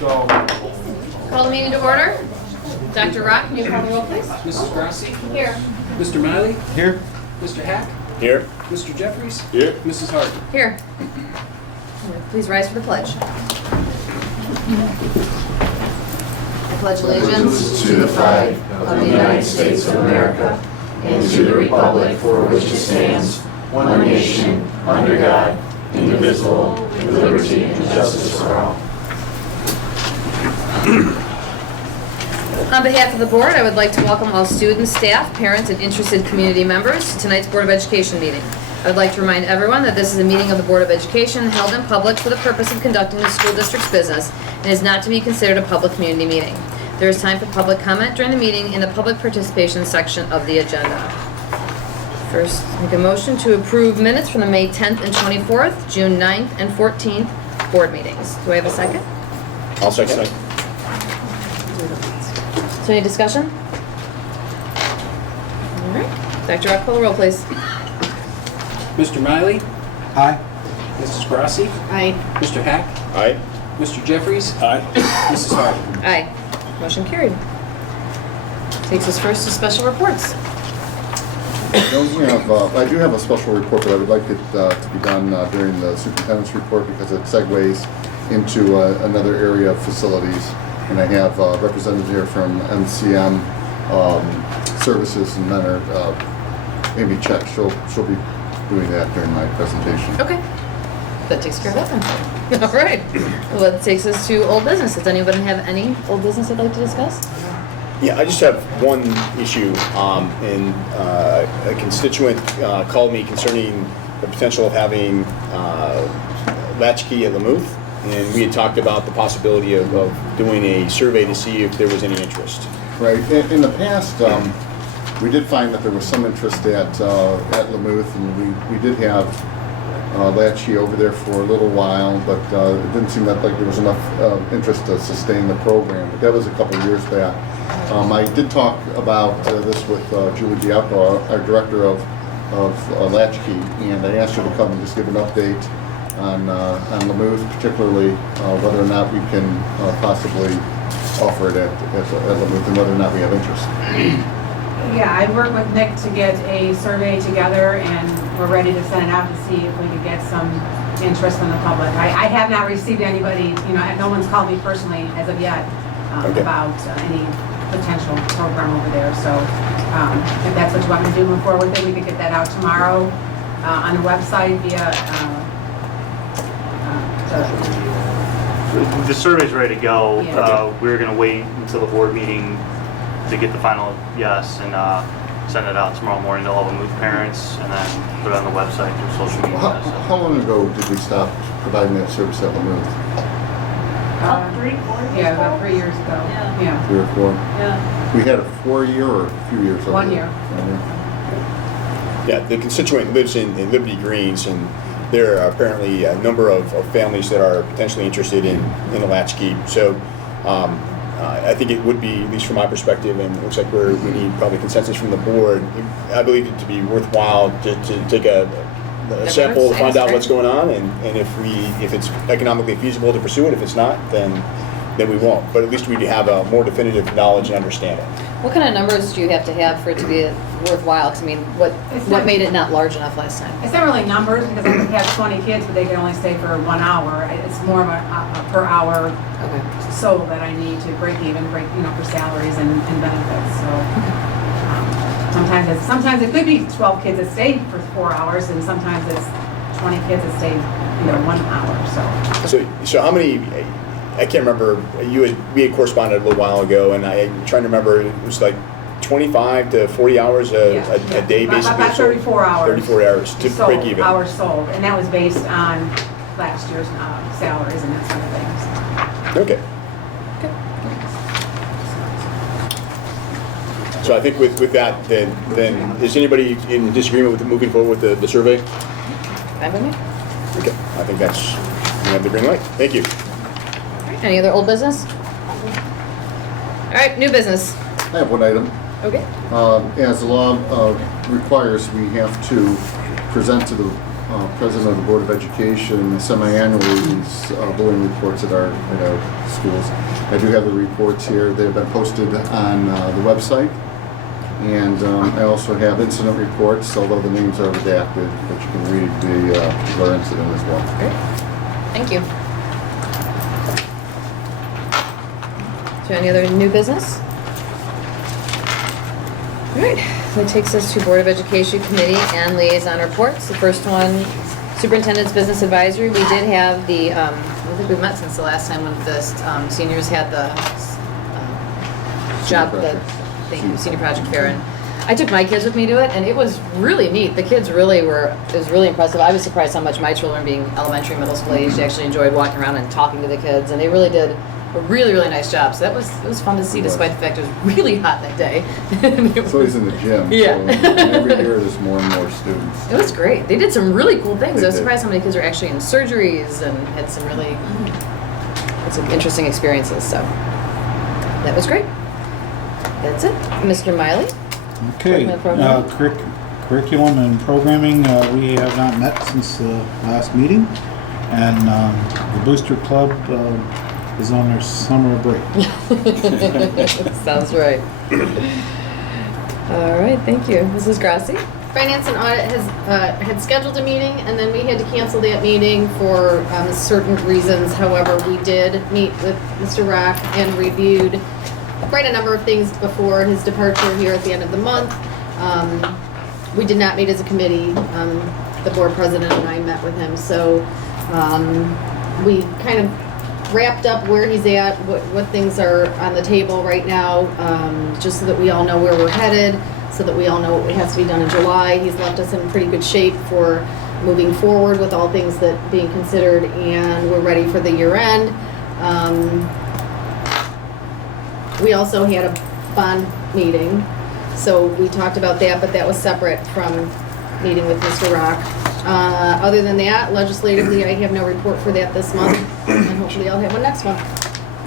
Call the meeting to order. Dr. Rock, can you call the roll, please? Mrs. Grassi? Here. Mr. Miley? Here. Mr. Hack? Here. Mr. Jeffries? Here. Mrs. Harden? Here. Please rise for the pledge. I pledge allegiance to the flag of the United States of America and to the republic for which it stands, one nation, under God, indivisible, with liberty and justice for all. On behalf of the board, I would like to welcome all students, staff, parents, and interested community members to tonight's Board of Education meeting. I would like to remind everyone that this is a meeting of the Board of Education held in public for the purpose of conducting the school district's business and is not to be considered a public community meeting. There is time for public comment during the meeting in the public participation section of the agenda. First, make a motion to approve minutes from the May 10th and 24th, June 9th and 14th board meetings. Do I have a second? I'll second. So any discussion? All right. Dr. Rock, call the roll, please. Mr. Miley? Aye. Mrs. Grassi? Aye. Mr. Hack? Aye. Mr. Jeffries? Aye. Mrs. Harden? Aye. Motion carried. Takes us first to special reports. I do have a special report, but I would like it to be done during the superintendent's report because it segues into another area of facilities. And I have a representative here from MCM Services and Mentor, Amy Check. She'll be doing that during my presentation. Okay. That takes care of that then. All right. Well, that takes us to old business. Does anybody have any old business they'd like to discuss? Yeah, I just have one issue. And a constituent called me concerning the potential of having latchkey at Lamouth. And we had talked about the possibility of doing a survey to see if there was any interest. Right. In the past, we did find that there was some interest at Lamouth, and we did have latchkey over there for a little while, but it didn't seem that like there was enough interest to sustain the program. But that was a couple of years back. I did talk about this with Julie Diaco, our director of latchkey, and I asked her to come and just give an update on Lamouth, particularly whether or not we can possibly offer it at Lamouth and whether or not we have interest. Yeah, I worked with Nick to get a survey together, and we're ready to send it out to see if we could get some interest from the public. I have not received anybody, no one's called me personally as of yet about any potential program over there. So if that's what you want me to do, move forward with it, we could get that out tomorrow on the website via the survey's ready to go. Yeah. We're going to wait until the board meeting to get the final yes and send it out tomorrow morning to all the Lamouth parents and then put it on the website through social media. How long ago did we stop providing that service at Lamouth? 3, 4 years ago? About 3 years ago. Yeah. 3 or 4? Yeah. We had a 4-year or a few years? 1 year. 1 year. Yeah, the constituent lives in Liberty Greens, and there are apparently a number of families that are potentially interested in a latchkey. So I think it would be, at least from my perspective, and it looks like we need probably consensus from the board, I believe it to be worthwhile to take a sample, find out what's going on, and if it's economically feasible to pursue it. If it's not, then we won't. But at least we have a more definitive knowledge and understanding. What kind of numbers do you have to have for it to be worthwhile? Because, I mean, what made it not large enough last time? It's not really numbers because I have 20 kids, but they can only stay for 1 hour. It's more of a per hour so that I need to break for salaries and benefits. So sometimes it could be 12 kids that stay for 4 hours, and sometimes it's 20 kids that stay 1 hour. So how many? I can't remember. We had corresponded a little while ago, and I'm trying to remember. It was like 25 to 40 hours a day, basically. About 34 hours. 34 hours to break even. Hours sold, and that was based on last year's salaries and that sort of thing. Okay. So I think with that, then is anybody in disagreement with moving forward with the survey? Fine with me. Okay, I think we have the green light. Thank you. Any other old business? All right, new business. I have one item. Okay. As the law requires, we have to present to the president of the Board of Education, semi-annually, these bullying reports at our schools. I do have the reports here. They have been posted on the website. And I also have incident reports, although the names are redacted, but you can read the particular incident as well. Great. Thank you. Is there any other new business? All right, that takes us to Board of Education Committee and Liaison Reports. The first one, Superintendent's Business Advisory. We did have the, I don't think we've met since the last time when the seniors had the job, senior project fair. And I took my kids with me to it, and it was really neat. The kids really were, it was really impressive. I was surprised how much my children, being elementary, middle school age, actually enjoyed walking around and talking to the kids, and they really did a really, really nice job. So it was fun to see, despite the fact it was really hot that day. It's always in the gym. Yeah. So every year there's more and more students. It was great. They did some really cool things. They I was did. surprised how many kids were actually in surgeries and had some really some interesting experiences. So that was great. That's it. Mr. Miley? Okay, Curriculum and curriculum and programming, we have not met since the last meeting, and the Booster Club is on their summer break. Sounds right. All right, thank you. Mrs. Grassi? Finance and Audit has had scheduled a meeting, and then we had to cancel that meeting for certain reasons. However, we did meet with Mr. Rock and reviewed quite a number of things before his departure here at the end of the month. We did not meet as a committee. The board president and I met with him, so we kind of wrapped up where he's at, what things are on the table right now, just so that we all know where we're headed, so that we all know what has to be done in July. He's left us in pretty good shape for moving forward with all things that being considered, and we're ready for the year end. We also had a bond meeting, so we talked about that, but that was separate from meeting with Mr. Rock. Other than that, legislatively, I have no report for that this month, and hopefully I'll have one next month.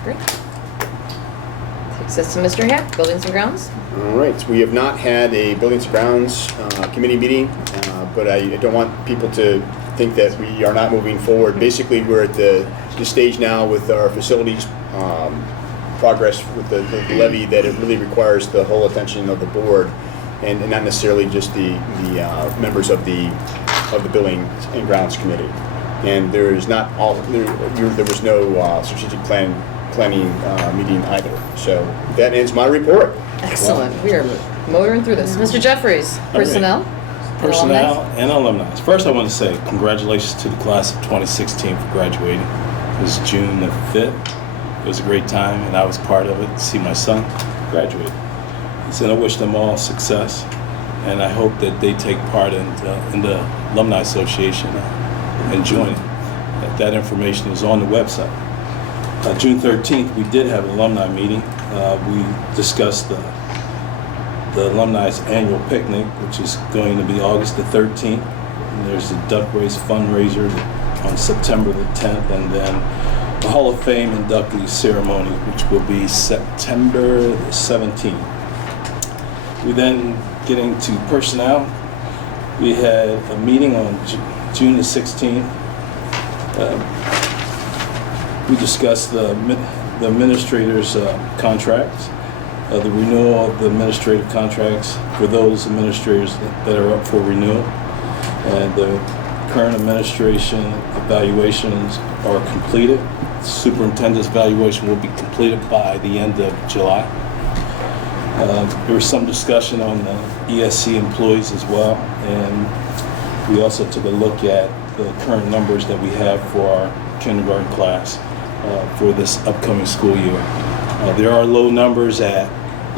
Great. Takes us to Mr. Hack, Buildings and Grounds. All right, so we have not had a Buildings and Grounds committee meeting, but I don't want people to think that we are not moving forward. Basically, we're at the stage now with our facilities progress with the levy that it really requires the whole attention of the board, and not necessarily just the members of the Buildings and Grounds committee. And there is not all there was no strategic planning meeting either. So that ends my report. Excellent. We are motoring through this. Mr. Jeffries, personnel? Personnel and alumni. First, I want to say congratulations to the class of 2016 for graduating. It was June the 5th. It was a great time, and I was part of it to see my son graduate. So I wish them all success, and I hope that they take part in the Alumni Association and join it. That information is on the website. June 13th, we did have an alumni meeting. We discussed the alumni's annual picnic, which is going to be August the 13th. And there's a duck race fundraiser on September the 10th, and then the Hall of Fame inductee ceremony, which will be September the 17th. We then get into personnel. We had a meeting on June the 16th. We discussed the administrators' contracts, the renewal of the administrative contracts for those administrators that are up for renewal. And the current administration evaluations are completed. Superintendent's evaluation will be completed by the end of July. There was some discussion on the ESC employees as well, and we also took a look at the current numbers that we have for our kindergarten class for this upcoming school year. There are low numbers at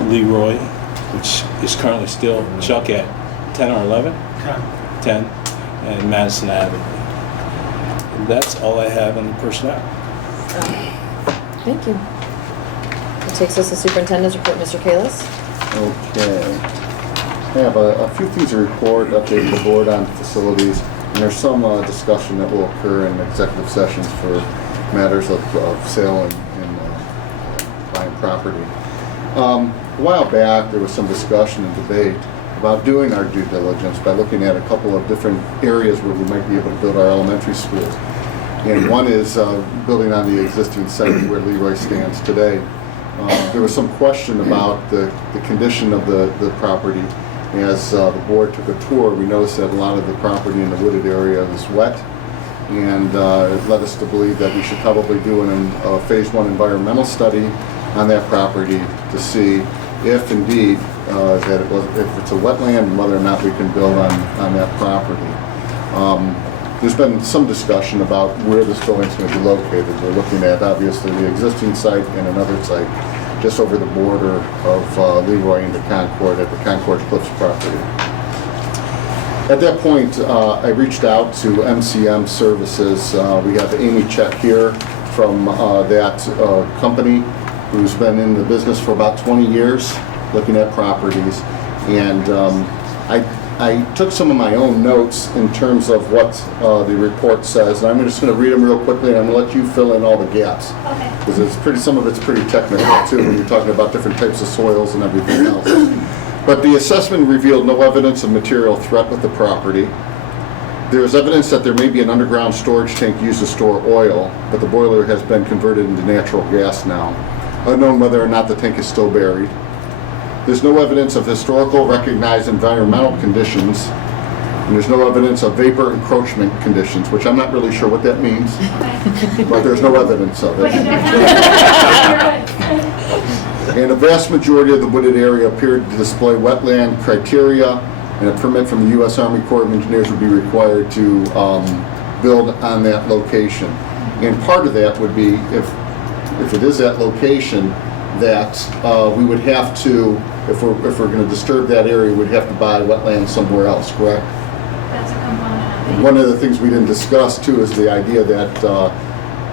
Leroy, which is currently still Chuck at 10 or 11? 10, and Madison Avenue. And that's all I have on the personnel. Thank you. That takes us to Superintendent's report, Mr. Kalis. Okay. I have a few things to report, update the board on facilities, and there's some discussion that will occur in executive sessions for matters of sale and buying property. A while back, there was some discussion and debate about doing our due diligence by looking at a couple of different areas where we might be able to build our elementary schools. And one is building on the existing site where Leroy stands today. There was some question about the condition of the property. As the board took a tour, we noticed that a lot of the property in the wooded area is wet, and it led us to believe that we should probably do a phase 1 environmental study on that property to see if indeed if it's a wetland and whether or not we can build on that property. There's been some discussion about where this building's going to be located. We're looking at obviously the existing site and another site just over the border of Leroy into Concord at the Concord Cliffs property. At that point, I reached out to MCM Services. We have Amy Chet here from that company, who's been in the business for about 20 years looking at properties. And I took some of my own notes in terms of what the report says, and I'm just going to read them real quickly, and I'm going to let you fill in all the gaps. Okay. Because some of it's pretty technical too when you're talking about different types of soils and everything else. But the assessment revealed no evidence of material threat with the property. There is evidence that there may be an underground storage tank used to store oil, but the boiler has been converted into natural gas now. Unknown whether or not the tank is still buried. There's no evidence of historical recognized environmental conditions, and there's no evidence of vapor encroachment conditions, which I'm not really sure what that means, but there's no evidence of it. And a vast majority of the wooded area appeared to display wetland criteria, and a permit from the U.S. Army Corps of Engineers would be required to build on that location. And part of that would be, if it is that location, that we would have to, if we're going to disturb that area, we'd have to buy wetland somewhere else, correct? That's a component of it. One of the things we didn't discuss too is the idea that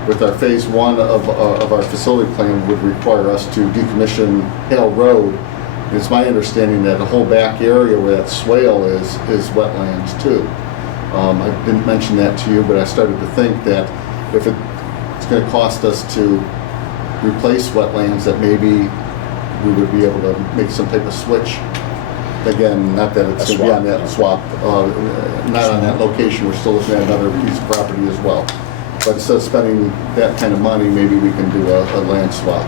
with our phase 1 of our facility plan would require us to decommission Hale Road. And it's my understanding that the whole back area where that swale is wetlands too. I didn't mention that to you, but I started to think that if it's going to cost us to replace wetlands, that maybe we would be able to make some type of switch. Again, not that it's going to be on that swap, not on that location. We're still looking at another piece of property as well. But instead of spending that kind of money, maybe we can do a land swap.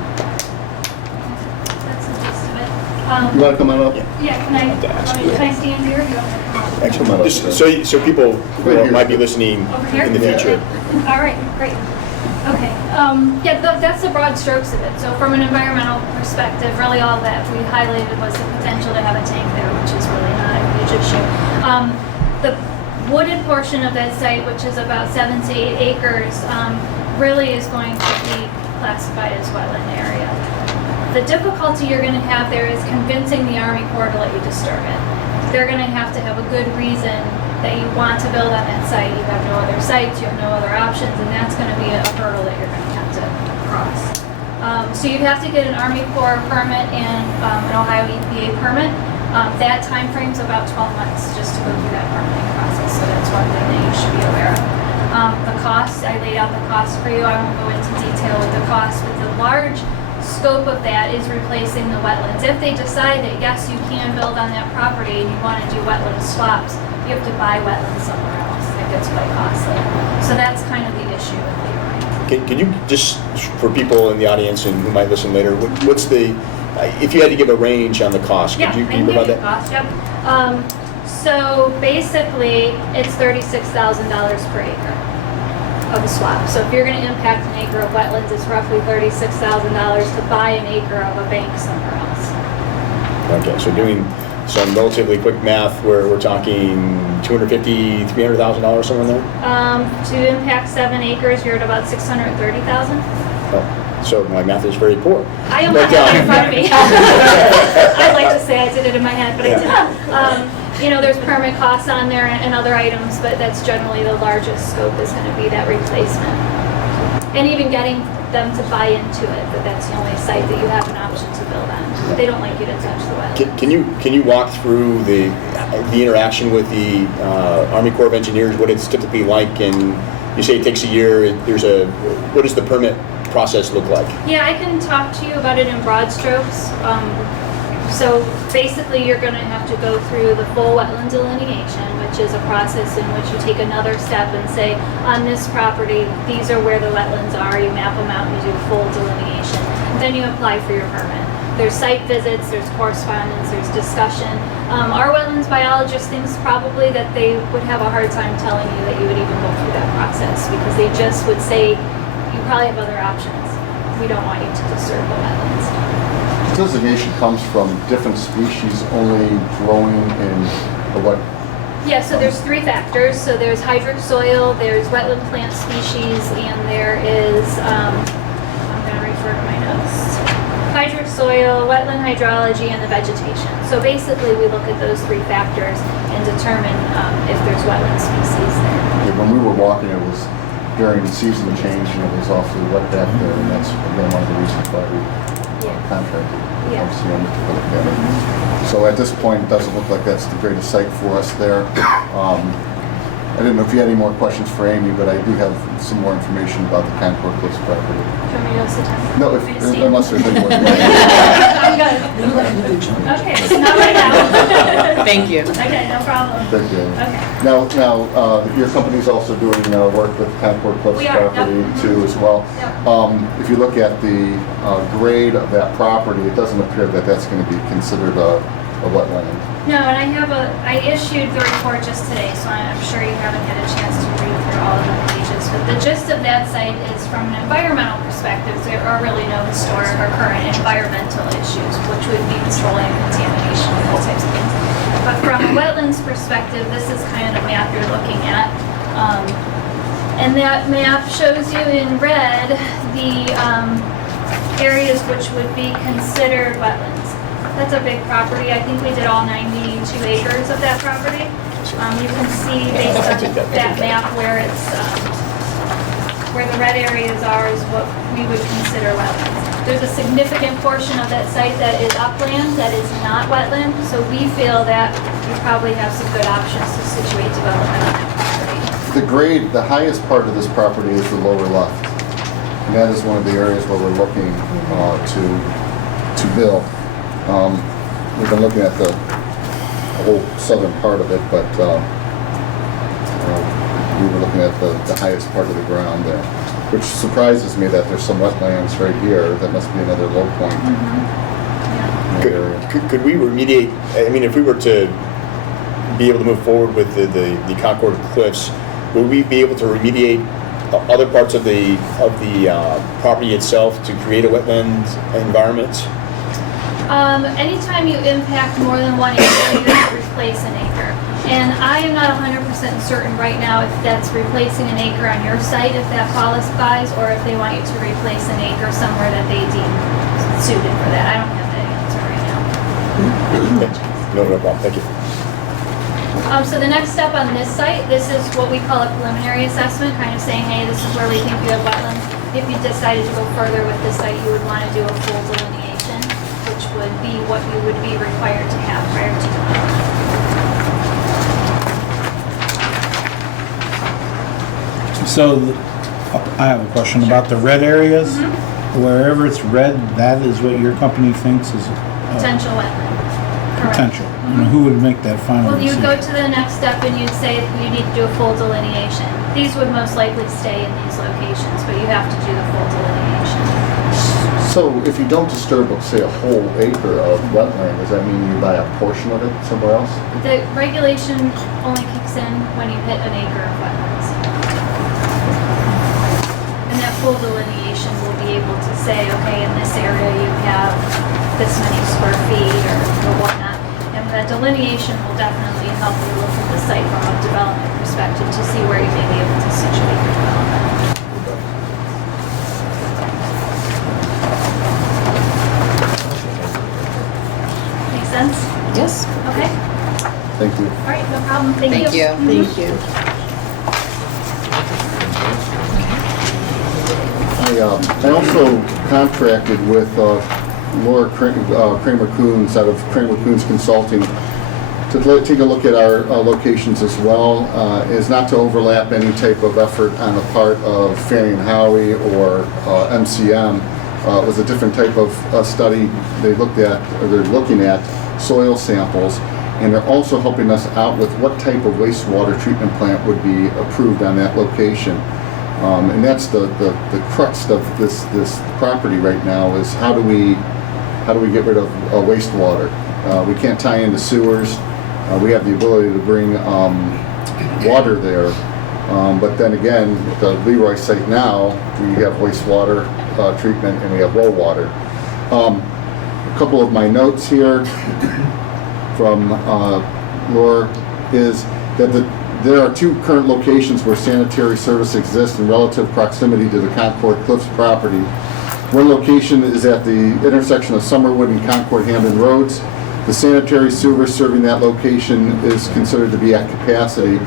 That's the gist of it. You want to come on up? Yeah, can I stand here? You want me to come up? Actually, come on up. Just so people who might be listening Over here? in the future. All right, great. Okay, yeah, that's the broad strokes of it. So from an environmental perspective, really all that we highlighted was the potential to have a tank there, which is really not a huge issue. The wooded portion of that site, which is about 7 to 8 acres, really is going to be classified as wetland area. The difficulty you're going to have there is convincing the Army Corps to let you disturb it. They're going to have a good reason that you want to build on that site. You have no other sites, you have no other options, and that's going to be a hurdle that you're going to have to cross. So you'd have to get an Army Corps permit and an Ohio EPA permit. That time frame's about 12 months just to go through that permitting process, so that's one thing that you should be aware of. The cost, I laid out the cost for you. I won't go into detail with the cost, but the large scope of that is replacing the wetlands. If they decide that yes, you can build on that property and you want to do wetland swaps, you have to buy wetlands somewhere else. That gets quite costly. So that's kind of the issue with Leroy. Can you just, for people in the audience and who might listen later, what's the, if you had to give a range on the cost, Yeah, could you I can give provide you that? cost, yep. So basically, it's $36,000 per acre of a swap. So if you're going to impact an acre of wetlands, it's roughly $36,000 to buy an acre of a bank somewhere else. Okay, so doing some relatively quick math, where we're talking $250,000, $300,000 somewhere in there? To impact 7 acres, you're at about $630,000. Oh, so my math is very poor. I don't have it in front of me. I'd like to say I did it in my head, but I didn't. You know, there's permit costs on there and other items, but that's generally the largest scope is going to be that replacement. And even getting them to buy into it, that that's the only site that you have an option to build on. They don't like you to touch the wetlands. Can you walk through the interaction with the Army Corps of Engineers, what it's typically like? And you say it takes a year. What does the permit process look like? Yeah, I can talk to you about it in broad strokes. So basically, you're going to have to go through the full wetland delineation, which is a process in which you take another step and say, on this property, these are where the wetlands are. You map them out and you do full delineation. Then you apply for your permit. There's site visits, there's correspondence, there's discussion. Our wetlands biologist thinks probably that they would have a hard time telling you that you would even go through that process because they just would say, you probably have other options. We don't want you to disturb the wetlands. Designation comes from different species only growing in what? Yeah, so there's 3 factors. So there's hydric soil, there's wetland plant species, and there is, I'm going to refer to my notes, hydric soil, wetland hydrology, and the vegetation. So basically we look at those 3 factors and determine if there's wetland species there. Yeah, when we were walking, it was during season change and it was awfully wet back there, and that's again one of the reasons why we contracted LCM to look at it. So at this point, it doesn't look like that's the greatest site for us there. I didn't know if you had any more questions for Amy, but I do have some more information about the Concord Cliffs property. Do you want me to go sit down? No, unless there's any more. I'm good. Okay, so not right now. Thank you. Okay, no problem. Thank you. Okay. Now, your company's also doing work with Concord Cliffs We are, property yep. too as well. Yep. If you look at the grade of that property, it doesn't appear that that's going to be considered a wetland. No, and I issued the report just today, so I'm sure you haven't had a chance to read through all of the pages. But the gist of that site is from an environmental perspective, there are really no historic or current environmental issues, which would be petroleum contamination and those types of things. But from a wetlands perspective, this is kind of the map you're looking at. And that map shows you in red the areas which would be considered wetlands. That's a big property. I think we did all 92 acres of that property. You can see based on that map where it's where the red areas are is what we would consider wetlands. There's a significant portion of that site that is upland, that is not wetland. So we feel that we probably have some good options to situate development on that property. The grade, the highest part of this property is the lower left. And that is one of the areas where we're looking to build. We've been looking at the whole southern part of it, but we were looking at the highest part of the ground there, which surprises me that there's some wetlands right here. That must be another low point. In that area. Could we remediate, I mean, if we were to be able to move forward with the Concord Cliffs, would we be able to remediate other parts of the property itself to create a wetland environment? Anytime you impact more than 1 acre, you have to replace an acre. And I am not 100% certain right now if that's replacing an acre on your site, if that qualifies, or if they want you to replace an acre somewhere that they deem suited for that. I don't have that answer right now. No problem. Thank you. So the next step on this site, this is what we call a preliminary assessment, kind of saying, hey, this is where we think you have wetlands. If you decided to go further with this site, you would want to do a full delineation, which would be what you would be required to have prior to development. So, I have a question about the red areas. Wherever it's red, that is what your company thinks is Potential wetland. Correct. potential. And who would make that final Well, you would decision? go to the next step and you'd say you need to do a full delineation. These would most likely stay in these locations, but you have to do the full delineation. So if you don't disturb, let's say, a whole acre of wetland, does that mean you buy a portion of it somewhere else? The regulation only kicks in when you hit an acre of wetlands. And that full delineation will be able to say, okay, in this area you have this many square feet or whatnot. And that delineation will definitely help you look at the site from a development perspective to see where you may be able to situate your development. Make sense? Yes. Okay. Thank you. All right, no problem. Thank you. Thank you. Mhm. Thank you. I also contracted with Laura Kramer-Coons out of Kramer-Coons Consulting to take a look at our locations as well, is not to overlap any type of effort on the part of Fannie and Howie or MCM, was a different type of study. They looked at, or they're looking at soil samples, and they're also helping us out with what type of wastewater treatment plant would be approved on that location. And that's the crux of this property right now is how do we get rid of wastewater? We can't tie into sewers. We have the ability to bring water there, but then again, at the Leroy site now, we have wastewater treatment and we have well water. A couple of my notes here from Laura is that there are 2 current locations where sanitary service exists in relative proximity to the Concord Cliffs property. One location is at the intersection of Summerwood and Concord Hamden Roads. The sanitary sewer serving that location is considered to be at capacity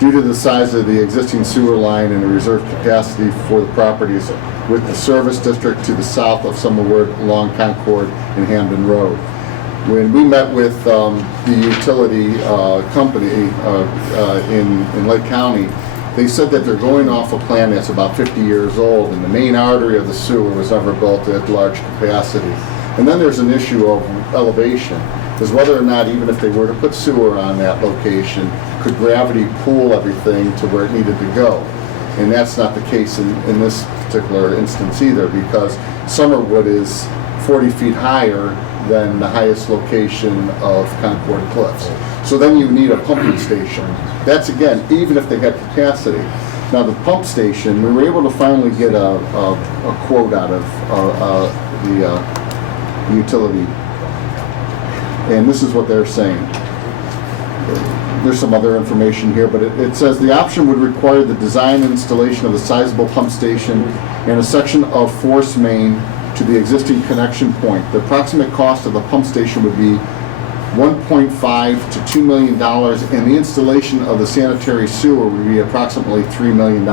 due to the size of the existing sewer line and the reserved capacity for the properties with the service district to the south of Summerwood along Concord and Hamden Road. When we met with the utility company in Lake County, they said that they're going off a plan that's about 50 years old, and the main artery of the sewer was never built at large capacity. And then there's an issue of elevation, because whether or not, even if they were to put sewer on that location, could gravity pull everything to where it needed to go? And that's not the case in this particular instance either, because Summerwood is 40 feet higher than the highest location of Concord Cliffs. So then you need a pumping station. That's again, even if they had capacity. Now the pump station, we were able to finally get a quote out of the utility. And this is what they're saying. There's some other information here, but it says the option would require the design and installation of a sizable pump station and a section of force main to the existing connection point. The approximate cost of the pump station would be $1.5 to $2 million, and the installation of the sanitary sewer would be approximately $3 million.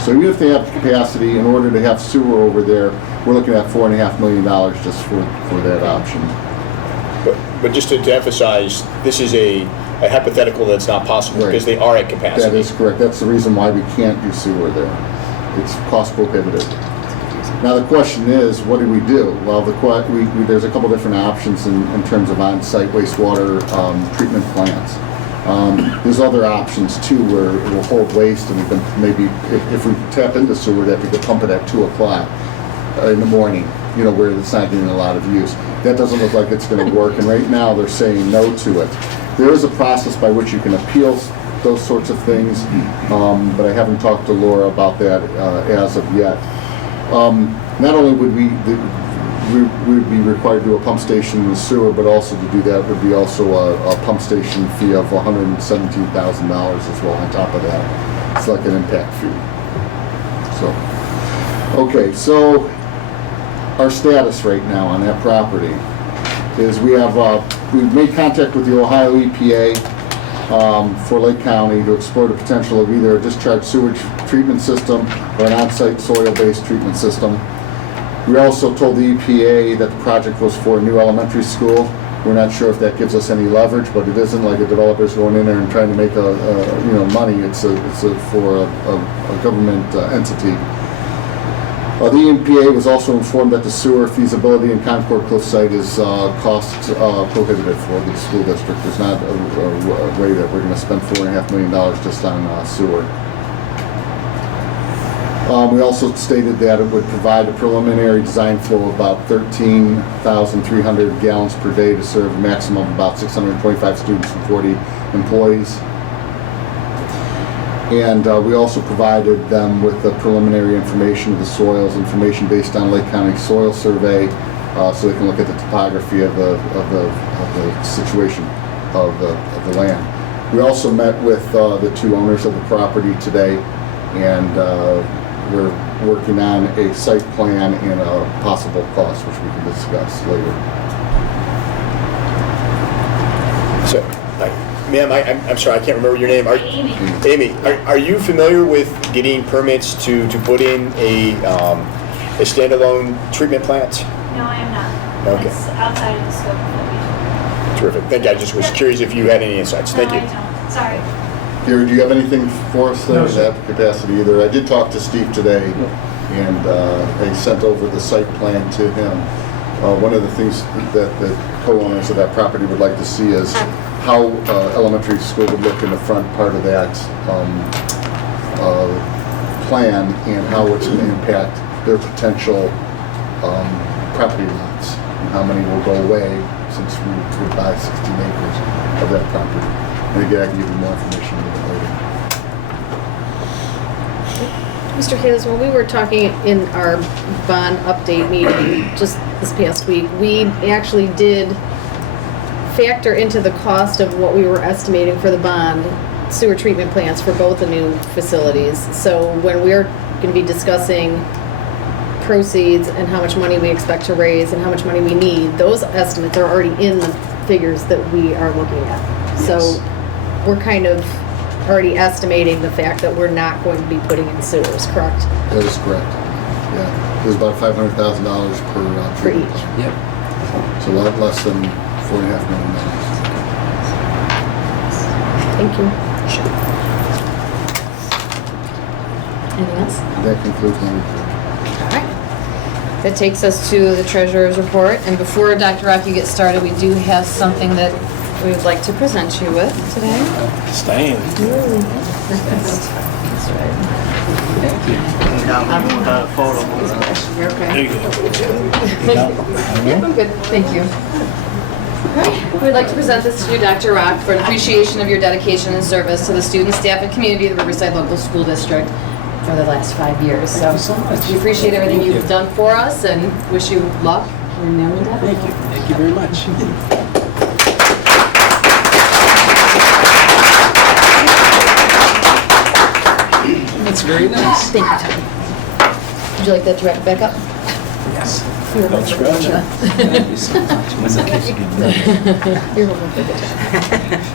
So even if they have capacity, in order to have sewer over there, we're looking at $4.5 million just for that option. But just to emphasize, this is a hypothetical that's not possible, Right. because they are at capacity. That is correct. That's the reason why we can't do sewer there. It's cost prohibitive. Now the question is, what do we do? Well, there's a couple different options in terms of on-site wastewater treatment plants. There's other options too, where it will hold waste, and we can maybe, if we tap into sewer, that we could pump it at 2 o'clock in the morning, where it's not getting a lot of use. That doesn't look like it's going to work, and right now they're saying no to it. There is a process by which you can appeal those sorts of things, but I haven't talked to Laura about that as of yet. Not only would we would be required to do a pump station in the sewer, but also to do that would be also a pump station fee of $117,000 as well on top of that. It's like an impact fee. Okay, so our status right now on that property is we've made contact with the Ohio EPA for Lake County to explore the potential of either a discharge sewage treatment system or an on-site soil-based treatment system. We also told the EPA that the project was for a new elementary school. We're not sure if that gives us any leverage, but it isn't like a developer's going in there and trying to make money. It's for a government entity. The EPA was also informed that the sewer feasibility in Concord Cliff site is cost prohibitive for the school district. There's not a way that we're going to spend $4.5 million just on sewer. We also stated that it would provide a preliminary design flow of about 13,300 gallons per day to serve a maximum of about 625 students and 40 employees. And we also provided them with the preliminary information of the soils, information based on Lake County Soil Survey, so they can look at the topography of the situation of the land. We also met with the 2 owners of the property today, and we're working on a site plan and a possible cost, which we can discuss later. So, ma'am, I'm sorry, I can't remember your name. Amy, are you familiar with getting permits to put in a standalone treatment plant? No, I am not. Okay. It's outside of the scope of what we do. Terrific. Thank you. I just was curious if you had any insights. Thank you. No, I don't. Sorry. Gary, do you have anything for us there in that capacity either? I did talk to Steve today. and I sent over the site plan to him. One of the things that the co-owners of that property would like to see is how elementary school would look in the front part of that plan, and how it's going to impact their potential property lots, and how many will go away since we would buy 16 acres of that property. And again, I can give you more information a little bit later. Mr. Hayes, when we were talking in our bond update meeting just this past week, we actually did factor into the cost of what we were estimating for the bond sewer treatment plants for both the new facilities. So when we're going to be discussing proceeds and how much money we expect to raise and how much money we need, those estimates are already in the figures that we are looking at. So we're kind of already estimating the fact that we're not going to be putting in sewers, correct? That is correct. Yeah, there's about $500,000 per For treatment each. plant. Yep. So a lot less than $4.5 million. Thank you. Anything else? That concludes my report. All right. That takes us to the treasurer's report. And before Dr. Rock, you get started, we do have something that we would like to present you with today. Staying. That's right. Thank you. Photo. You're okay. There you go. Yep, I'm good. Thank you. We'd like to present this to you, Dr. Rock, for an appreciation of your dedication and service to the students, staff, and community of the Riverside Local School District for the last 5 years. Thank you so much. We appreciate everything Thank you've you. done for us and wish you luck in your new endeavor. Thank you. Thank you very much. That's very nice. Thank you, Tom. Would you like that direct back up? Yes. You're Don't scratch it. Thank you so much. You're welcome.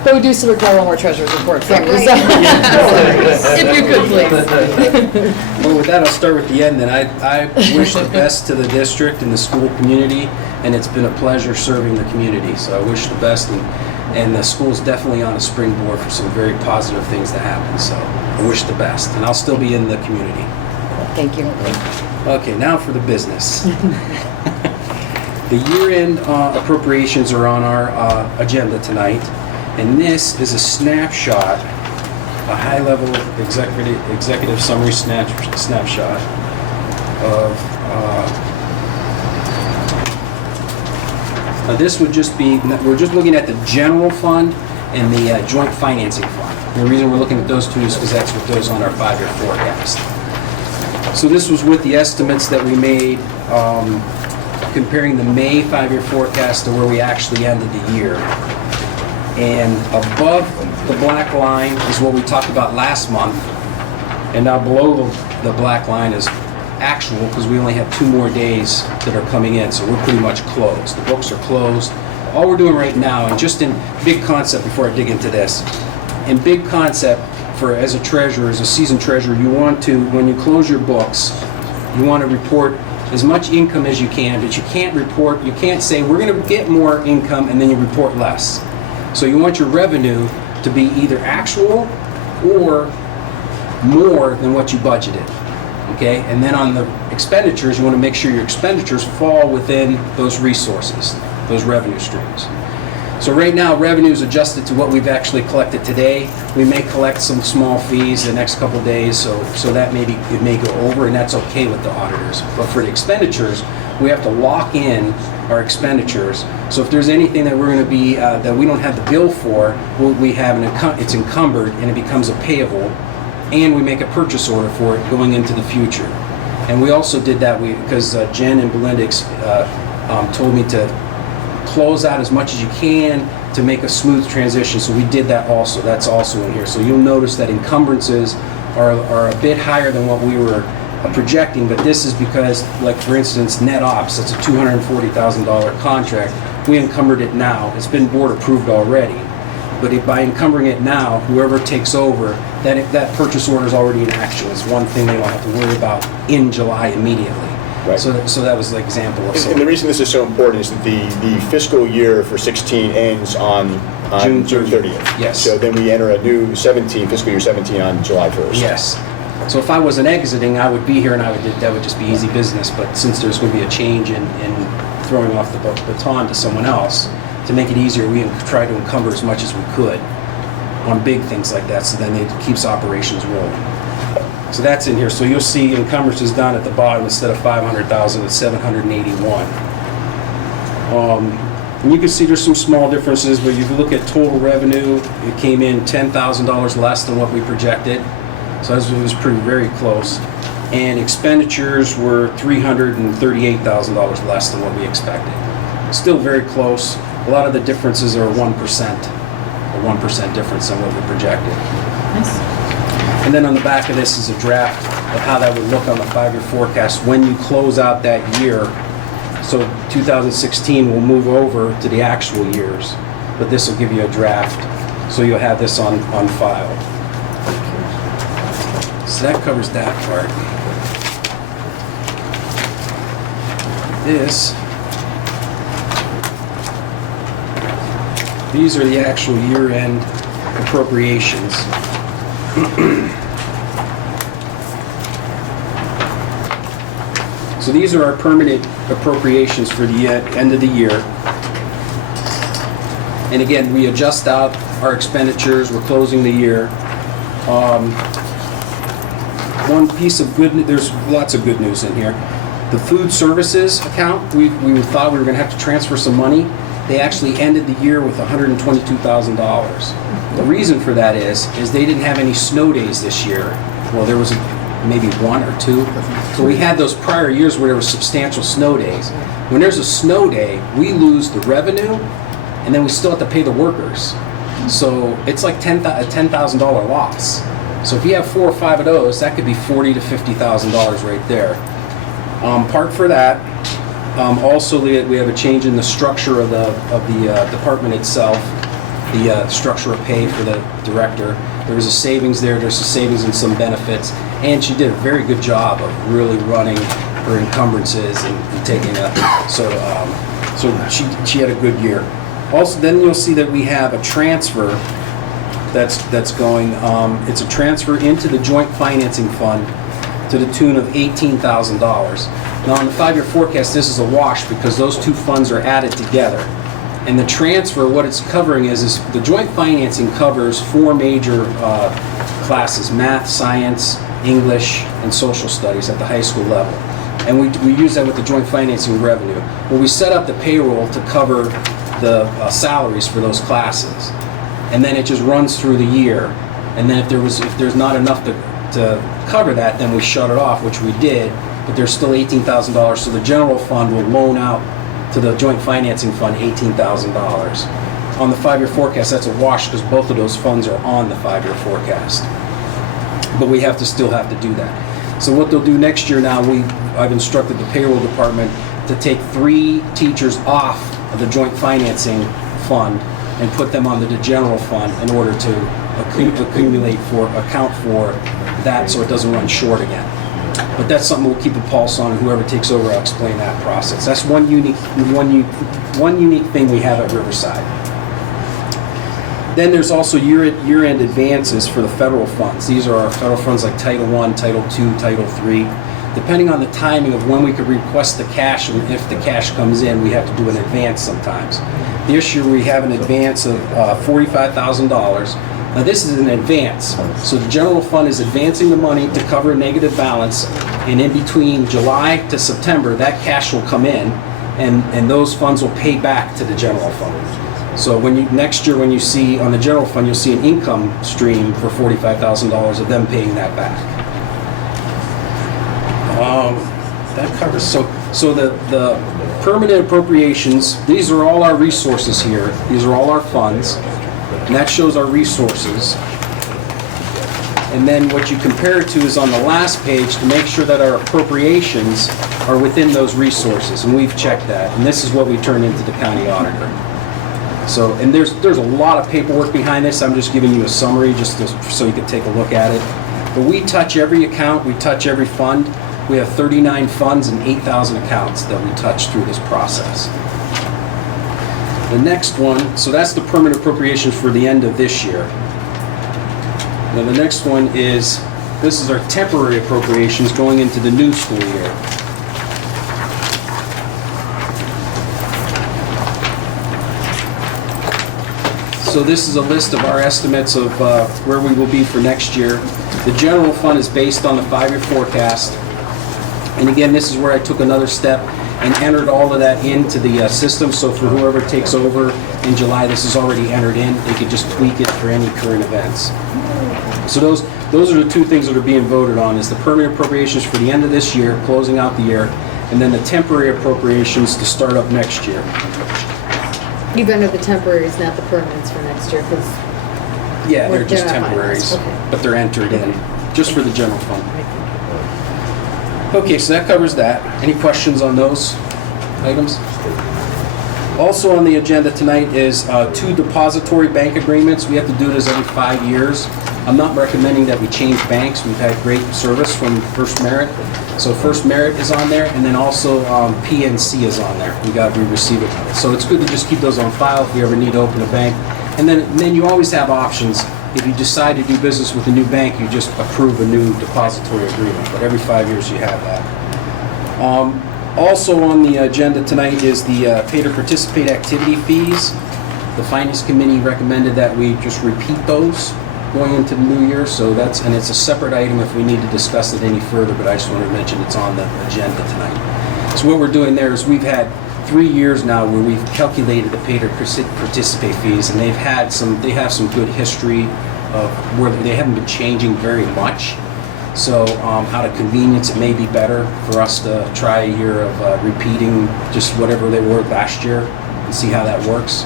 But we do still require one more treasurer's report from you, so. If you could, please. Well, with that, I'll start with the end then. I wish the best to the district and the school community, and it's been a pleasure serving the community. So I wish the best, and the school's definitely on a springboard for some very positive things to happen. So I wish the best, and I'll still be in the community. Thank you. Okay, now for the business. The year-end appropriations are on our agenda tonight, and this is a snapshot, a high-level executive summary snapshot of. Now this would just be, we're just looking at the general fund and the joint financing fund. The reason we're looking at those two is because that's what goes on our 5-year forecast. So this was with the estimates that we made comparing the May 5-year forecast to where we actually ended the year. And above the black line is what we talked about last month, and now below the black line is actual, because we only have 2 more days that are coming in, so we're pretty much closed. The books are closed. All we're doing right now, and just in big concept before I dig into this, in big concept, for as a treasurer, as a seasoned treasurer, you want to, when you close your books, you want to report as much income as you can, but you can't say we're going to get more income and then you report less. So you want your revenue to be either actual or more than what you budgeted. Okay? And then on the expenditures, you want to make sure your expenditures fall within those resources, those revenue streams. So right now, revenue is adjusted to what we've actually collected today. We may collect some small fees the next couple of days, so that maybe it may go over, and that's okay with the auditors. But for the expenditures, we have to lock in our expenditures. So if there's anything that we're going to be that we don't have the bill for, we have it's encumbered and it becomes a payable, and we make a purchase order for it going into the future. And we also did that because Jen and Belinda told me to close out as much as you can to make a smooth transition. So we did that also. That's also in here. So you'll notice that encumbrances are a bit higher than what we were projecting, but this is because, like for instance, net ops, that's a $240,000 contract. We encumbered it now. It's been board approved already. But by encumbering it now, whoever takes over, that purchase order is already in action. It's one thing they don't have to worry about in July immediately. Right. So that was the example of And the reason this is so important is that the fiscal year for 16 ends on June 30th. Yes. So then we enter a new fiscal year 17 on July 1st. Yes. So if I wasn't exiting, I would be here and that would just be easy business. But since there's going to be a change in throwing off the baton to someone else, to make it easier, we try to encumber as much as we could on big things like that, so then it keeps operations rolling. So that's in here. So you'll see encumbrances down at the bottom. Instead of 500,000, it's 781. And you can see there's some small differences, but if you look at total revenue, it came in $10,000 less than what we projected. So it was very close. And expenditures were $338,000 less than what we expected. Still very close. A lot of the differences are 1%, a 1% difference than what we projected. Nice. And then on the back of this is a draft of how that would look on the 5-year forecast when you close out that year. So 2016 will move over to the actual years, but this will give you a draft, so you'll have this on file. So that covers that part. These are the actual year-end appropriations. So these are our permanent appropriations for the end of the year. And again, we adjust out our expenditures. We're closing the year. One piece of good news, there's lots of good news in here. The food services account, we thought we were going to have to transfer some money. They actually ended the year with $122,000. The reason for that is they didn't have any snow days this year. Well, there was maybe one or two. So we had those prior years where there were substantial snow days. When there's a snow day, we lose the revenue, and then we still have to pay the workers. So it's like a $10,000 loss. So if you have 4 or 5 of those, that could be $40,000 to $50,000 right there. Part for that. Also, we have a change in the structure of the department itself, the structure of pay for the director. There was a savings there. There's a savings in some benefits, and she did a very good job of really running her encumbrances and taking a so she had a good year. Also, then you'll see that we have a transfer that's going. It's a transfer into the joint financing fund to the tune of $18,000. Now, on the 5-year forecast, this is a wash because those two funds are added together. And the transfer, what it's covering is the joint financing covers 4 major classes: math, science, English, and social studies at the high school level. And we use that with the joint financing revenue. Well, we set up the payroll to cover the salaries for those classes. And then it just runs through the year. And then if there's not enough to cover that, then we shut it off, which we did. But there's still $18,000, so the general fund will loan out to the joint financing fund $18,000. On the 5-year forecast, that's a wash because both of those funds are on the 5-year forecast. But we still have to do that. So what they'll do next year now, I've instructed the payroll department to take 3 teachers off of the joint financing fund and put them onto the general fund in order to account for that so it doesn't run short again. But that's something we'll keep a pulse on, and whoever takes over, I'll explain that process. That's one unique thing we have at Riverside. Then there's also year-end advances for the federal funds. These are our federal funds like Title I, Title II, Title III. Depending on the timing of when we could request the cash, and if the cash comes in, we have to do an advance sometimes. This year we have an advance of $45,000. Now this is an advance, so the general fund is advancing the money to cover a negative balance, and in between July to September, that cash will come in, and those funds will pay back to the general fund. So next year when you see on the general fund, you'll see an income stream for $45,000 of them paying that back. That covers, so the permanent appropriations, these are all our resources here, these are all our funds. And that shows our resources. And then what you compare it to is on the last page to make sure that our appropriations are within those resources. And we've checked that. And this is what we turn into the county auditor. So, and there's a lot of paperwork behind this. I'm just giving you a summary so you can take a look at it. But we touch every account, we touch every fund. We have 39 funds and 8,000 accounts that we touch through this process. The next one, so that's the permanent appropriations for the end of this year. Now the next one is This is our temporary appropriations going into the new school year. So this is a list of our estimates of where we will be for next year. The general fund is based on the 5-year forecast. And again, this is where I took another step and entered all of that into the system. So for whoever takes over in July, this is already entered in. They could just tweak it for any current events. So those are the two things that are being voted on, is the permanent appropriations for the end of this year, closing out the year, and then the temporary appropriations to start up next year. You've entered the temporaries, not the permanents for next year, because Yeah, they're just They're not temporaries, finalized, okay. but they're entered in, just for the general fund. Okay, so that covers that. Any questions on those items? Also on the agenda tonight is 2 depository bank agreements. We have to do this every 5 years. I'm not recommending that we change banks. We've had great service from First Merit. So First Merit is on there, and then also PNC is on there. We receive it. So it's good to just keep those on file if we ever need to open a bank. And then you always have options. If you decide to do business with a new bank, you just approve a new depository agreement. But every 5 years you have that. Also on the agenda tonight is the pay to participate activity fees. The Finance Committee recommended that we just repeat those going into the new year. So it's a separate item if we need to discuss it any further, but I just wanted to mention it's on the agenda tonight. So what we're doing there is we've had 3 years now where we've calculated the pay to participate fees, and they have some good history of where they haven't been changing very much. So out of convenience, it may be better for us to try a year of repeating just whatever they were last year and see how that works.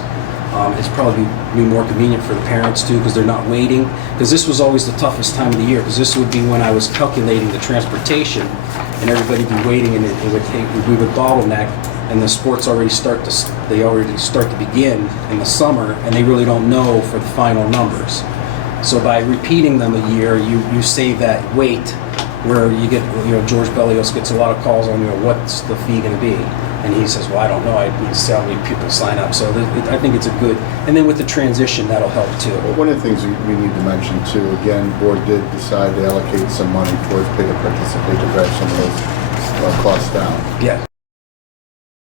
It's probably be more convenient for the parents too, because they're not waiting. Because this was always the toughest time of the year, because this would be when I was calculating the transportation, and everybody'd be waiting, and we would bottleneck, and the sports already start to begin in the summer, and they really don't know for the final numbers. So by repeating them a year, you save that wait, where you get, George Bellios gets a lot of calls on, what's the fee going to be? And he says, well, I don't know. I need to see how many people sign up. So I think it's a good, and then with the transition, that'll help too. Well, one of the things we need to mention too, again, board did decide to allocate some money towards pay to participate to drive some of those costs down. Yeah.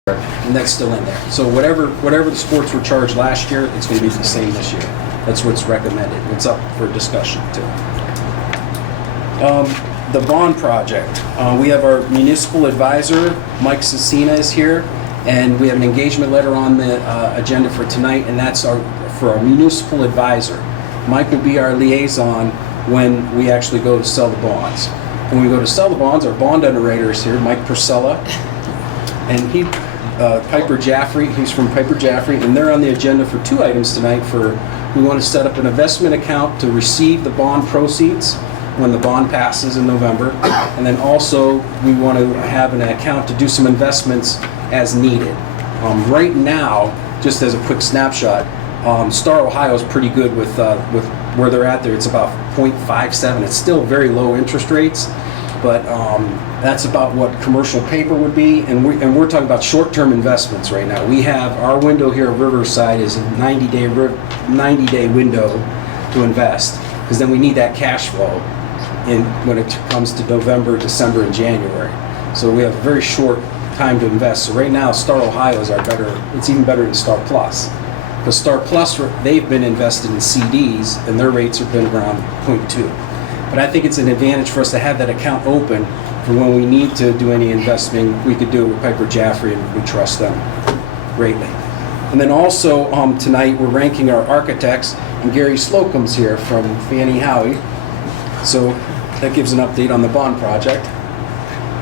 And that's still in there. So whatever the sports were charged last year, it's going to be the same this year. That's what's recommended. It's up for discussion too. The bond project. We have our municipal advisor, Mike Cecina, is here, and we have an engagement letter on the agenda for tonight, and that's for our municipal advisor. Mike will be our liaison when we actually go to sell the bonds. When we go to sell the bonds, our bond underwriter is here, Mike Purcella, and Piper Jaffrey, he's from Piper Jaffrey, and they're on the agenda for 2 items tonight. We want to set up an investment account to receive the bond proceeds when the bond passes in November, and then also we want to have an account to do some investments as needed. Right now, just as a quick snapshot, Star Ohio is pretty good with where they're at there. It's about 0.57. It's still very low interest rates, but that's about what commercial paper would be, and we're talking about short-term investments right now. We have our window here at Riverside is a 90-day window to invest, because then we need that cash flow when it comes to November, December, and January. So we have a very short time to invest. So right now, Star Ohio is it's even better than Star Plus. Because Star Plus, they've been invested in CDs, and their rates have been around 0.2. But I think it's an advantage for us to have that account open for when we need to do any investing. We could do it with Piper Jaffrey, and we trust them greatly. And then also tonight, we're ranking our architects, and Gary Slocum's here from Fannie Howie. So that gives an update on the bond project.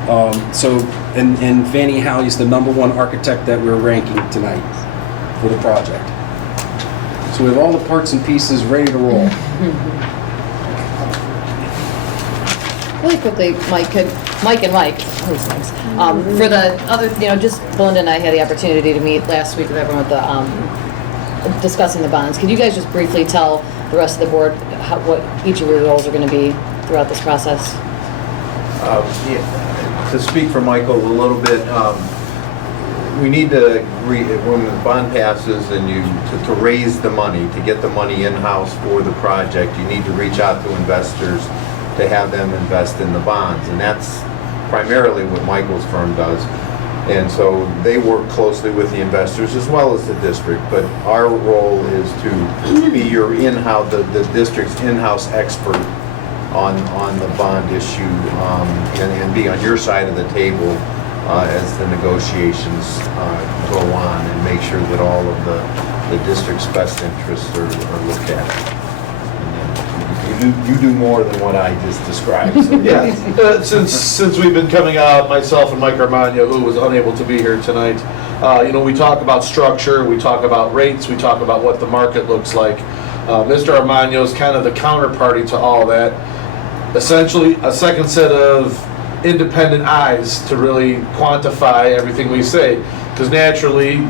And Fannie Howie is the #1 architect that we're ranking tonight for the project. So we have all the parts and pieces ready to roll. Really quickly, Mike and Mike, those names. For the other, just Belinda and I had the opportunity to meet last week with everyone with discussing the bonds. Could you guys just briefly tell the rest of the board what each of your roles are going to be throughout this process? To speak for Michael a little bit, we need to, when the bond passes and to raise the money, to get the money in-house for the project, you need to reach out to investors to have them invest in the bonds. And that's primarily what Michael's firm does. And so they work closely with the investors as well as the district, but our role is to be your in-house, the district's in-house expert on the bond issue, and be on your side of the table as the negotiations go on, and make sure that all of the district's best interests are looked at. You do more than what I just described. So Yeah, since we've been coming out, myself and Mike Armagno, who was unable to be here tonight, we talk about structure, we talk about rates, we talk about what the market looks like. Mr. Armagno is kind of the counterparty to all that. Essentially, a second set of independent eyes to really quantify everything we say. Because naturally,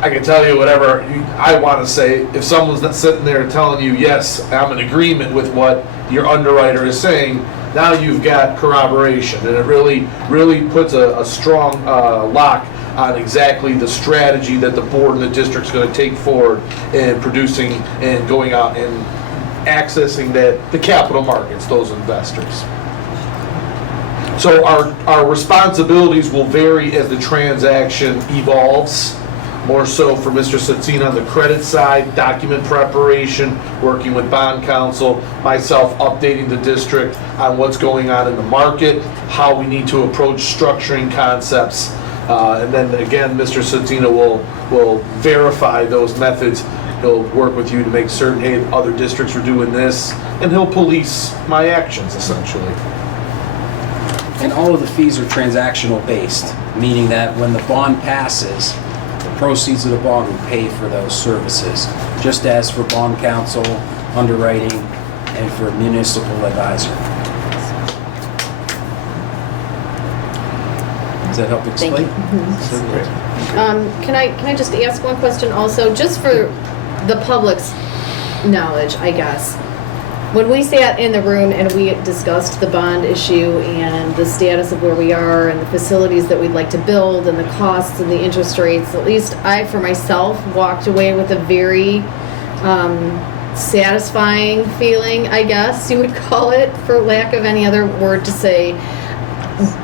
I can tell you whatever I want to say. If someone's not sitting there telling you, yes, I'm in agreement with what your underwriter is saying, now you've got corroboration. And it really puts a strong lock on exactly the strategy that the board and the district's going to take forward in producing and going out and accessing the capital markets, those investors. So our responsibilities will vary as the transaction evolves. More so for Mr. Satsina on the credit side, document preparation, working with bond counsel, myself updating the district on what's going on in the market, how we need to approach structuring concepts. And then again, Mr. Satsina will verify those methods. He'll work with you to make certain, hey, other districts are doing this, and he'll police my actions essentially. And all of the fees are transactional based, meaning that when the bond passes, the proceeds of the bond will pay for those services, just as for bond counsel, underwriting, and for municipal advisor. Does that help explain? Can I just ask one question also, just for the public's knowledge, I guess? When we sat in the room and we discussed the bond issue and the status of where we are and the facilities that we'd like to build and the costs and the interest rates, at least I, for myself, walked away with a very satisfying feeling, I guess you would call it, for lack of any other word to say,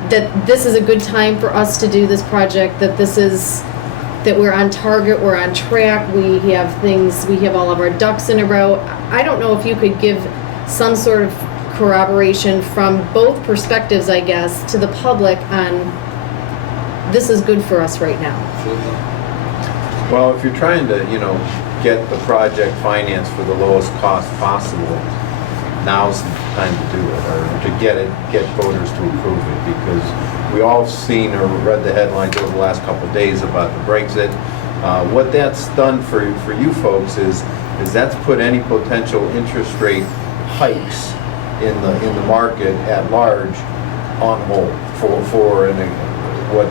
that this is a good time for us to do this project, that we're on target, we're on track, we have all of our ducks in a row. I don't know if you could give some sort of corroboration from both perspectives, I guess, to the public on this is good for us right now. Well, if you're trying to, get the project financed for the lowest cost possible, now's the time to do it, or to get voters to approve it, because we all seen or read the headlines over the last couple of days about the Brexit. What that's done for you folks is that's put any potential interest rate hikes in the market at large on hold for what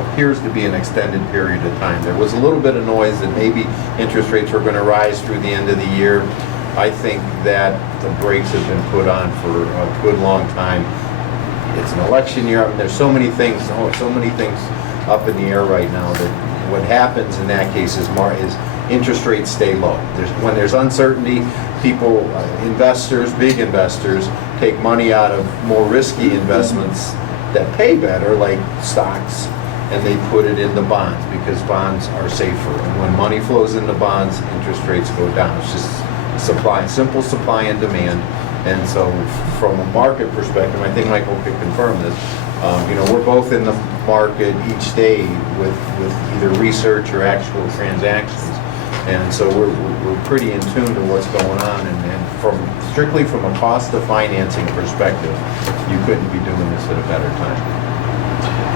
appears to be an extended period of time. There was a little bit of noise that maybe interest rates were going to rise through the end of the year. I think that the brakes have been put on for a good long time. It's an election year. I mean, there's so many things up in the air right now that what happens in that case is interest rates stay low. When there's uncertainty, people, investors, big investors, take money out of more risky investments that pay better, like stocks, and they put it into bonds because bonds are safer. And when money flows into bonds, interest rates go down. It's just simple supply and demand. And so from a market perspective, I think Michael could confirm this, we're both in the market each day with either research or actual transactions. And so we're pretty in tune to what's going on. And strictly from a cost of financing perspective, you couldn't be doing this at a better time.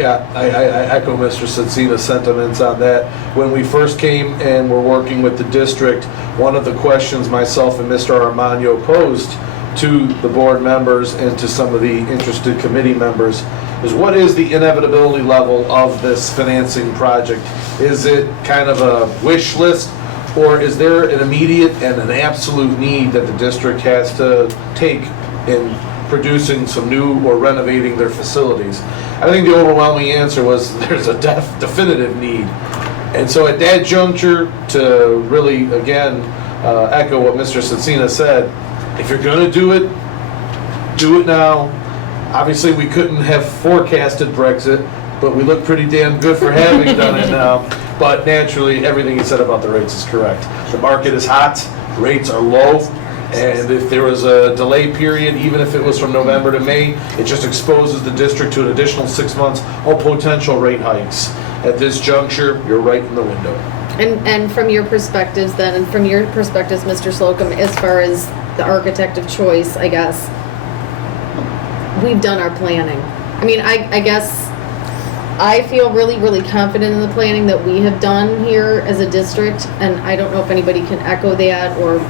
Yeah, I echo Mr. Satsina's sentiments on that. When we first came and were working with the district, one of the questions myself and Mr. Armagno posed to the board members and to some of the interested committee members is, what is the inevitability level of this financing project? Is it kind of a wish list, or is there an immediate and an absolute need that the district has to take in producing some new or renovating their facilities? I think the overwhelming answer was there's a definitive need. And so at that juncture, to really, again, echo what Mr. Satsina said, if you're going to do it, do it now. Obviously, we couldn't have forecasted Brexit, but we look pretty damn good for having done it now. But naturally, everything you said about the rates is correct. The market is hot, rates are low, and if there was a delay period, even if it was from November to May, it just exposes the district to an additional 6 months of potential rate hikes. At this juncture, you're right in the window. And from your perspectives then, and from your perspectives, Mr. Slocum, as far as the architect of choice, I guess, we've done our planning. I mean, I guess I feel really, really confident in the planning that we have done here as a district, and I don't know if anybody can echo that or...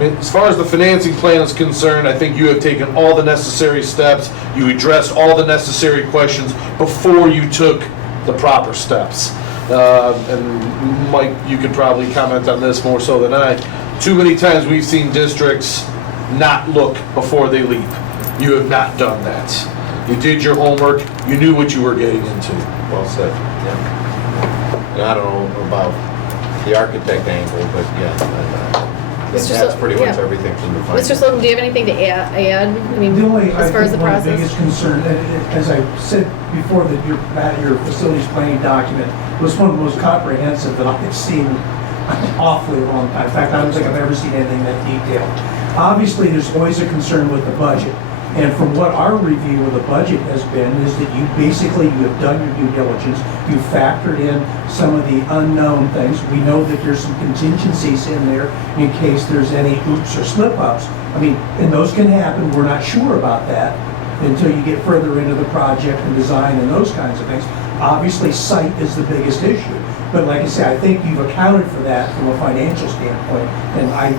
As far as the financing plan is concerned, I think you have taken all the necessary steps. You addressed all the necessary questions before you took the proper steps. And Mike, you could probably comment on this more so than I. Too many times we've seen districts not look before they leap. You have not done that. You did your homework. You knew what you were getting into. Well said, yeah. And I don't know about the architect angle, but yeah, that's pretty much everything from the finance. Mr. Slocum, do you have anything to add? I mean, The only, as far as the one of the process? biggest concern, as I said before, that your facilities planning document was one of the most comprehensive that I've seen awfully long time. In fact, I don't think I've ever seen anything that detailed. Obviously, there's always a concern with the budget. And from what our review of the budget has been, is that you have done your due diligence, you factored in some of the unknown things. We know that there's some contingencies in there in case there's any oops or slip-ups. I mean, and those can happen. We're not sure about that until you get further into the project and design and those kinds of things. Obviously, site is the biggest issue. But like I say, I think you've accounted for that from a financial standpoint. And I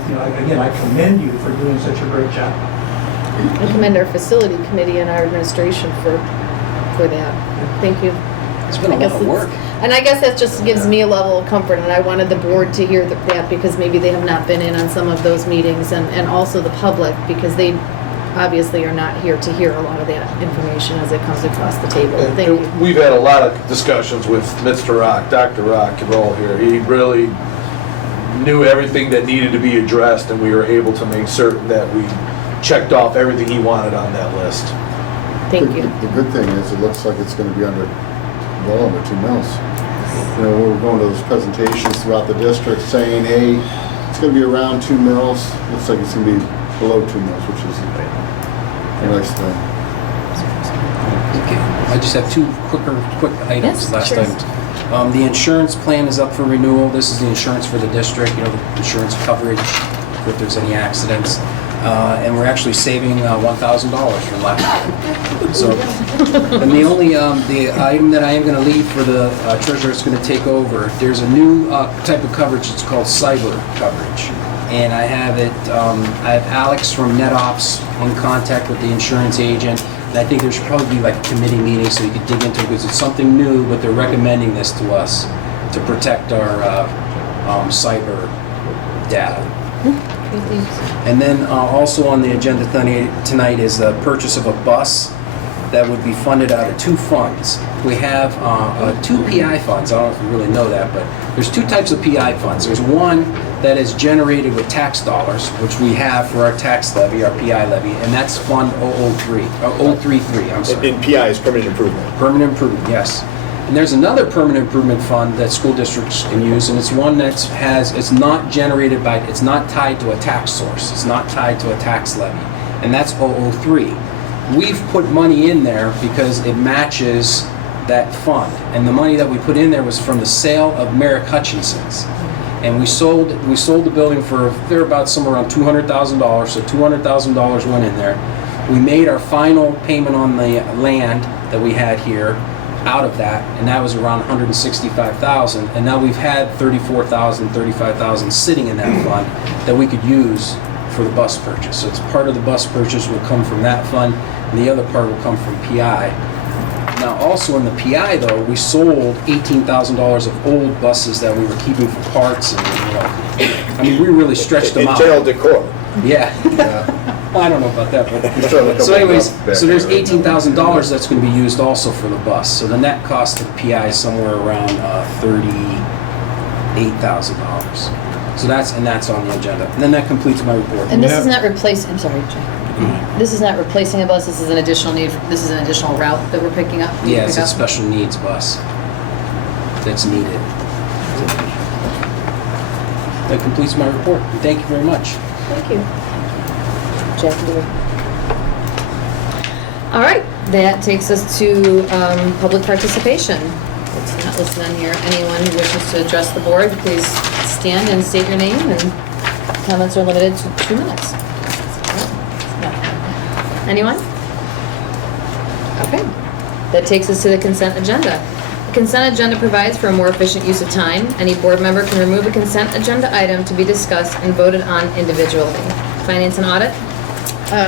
commend you for doing such a great job. I commend our facility committee and our administration for that. Thank you. It's been a lot of work. And I guess that just gives me a level of comfort, and I wanted the board to hear that because maybe they have not been in on some of those meetings, and also the public, because they obviously are not here to hear a lot of that information as it comes across the table. Thank you. We've had a lot of discussions with Mr. Rock, Dr. Rock, and all here. He really knew everything that needed to be addressed, and we were able to make certain that we checked off everything he wanted on that list. Thank you. The good thing is it looks like it's going to be well under 2 mils. You know, we're going to those presentations throughout the district saying, hey, it's going to be around 2 mils. Looks like it's going to be below 2 mils, which is a nice thing. Okay, I just have two quick items. Last item. The insurance plan is up for renewal. This is the insurance for the district, the insurance coverage if there's any accidents. And we're actually saving $1,000 from last year. So, and the only the item that I am going to leave for the treasurer is going to take over. There's a new type of coverage. It's called cyber coverage, and I have it. I have Alex from NetOps in contact with the insurance agent. And I think there should probably be like a committee meeting so you can dig into it because it's something new, but they're recommending this to us to protect our cyber data. And then also on the agenda tonight is the purchase of a bus that would be funded out of two funds. We have two PI funds. I don't know if you really know that, but there's two types of PI funds. There's one that is generated with tax dollars, which we have for our tax levy, our PI levy, and that's Fund 033, I'm sorry. In PI is permanent improvement. Permanent improvement, yes. And there's another permanent improvement fund that school districts can use, and it's one that it's not generated by, it's not tied to a tax source. It's not tied to a tax levy, and that's 003. We've put money in there because it matches that fund, and the money that we put in there was from the sale of Merrick Hutchinson's. And we sold the building for, they're about somewhere around $200,000, so $200,000 went in there. We made our final payment on the land that we had here out of that, and that was around $165,000, and now we've had $34,000, $35,000 sitting in that fund that we could use for the bus purchase. So it's part of the bus purchase will come from that fund, and the other part will come from PI. Now also in the PI though, we sold $18,000 of old buses that we were keeping for parts, and I mean we really stretched them out. General decor. Yeah. I don't know about that, but so anyways, so there's $18,000 that's going to be used also for the bus. So the net cost of the PI is somewhere around $38,000. So that's on the agenda. And then that completes my report. And this is not replacing, I'm sorry, Jay. This is not replacing a bus, this is an additional need, this is an additional route that we're picking up? need to Yeah, it's pick a up? special needs bus that's needed. That completes my report. Thank you very much. Thank you. Jackie, do we- All right, that takes us to public participation. It's not listed on here. Anyone who wishes to address the board, please stand and state your name, and comments are limited to 2 minutes. Anyone? Okay. That takes us to the consent agenda. The consent agenda provides for a more efficient use of time. Any board member can remove a consent agenda item to be discussed and voted on individually. Finance and audit?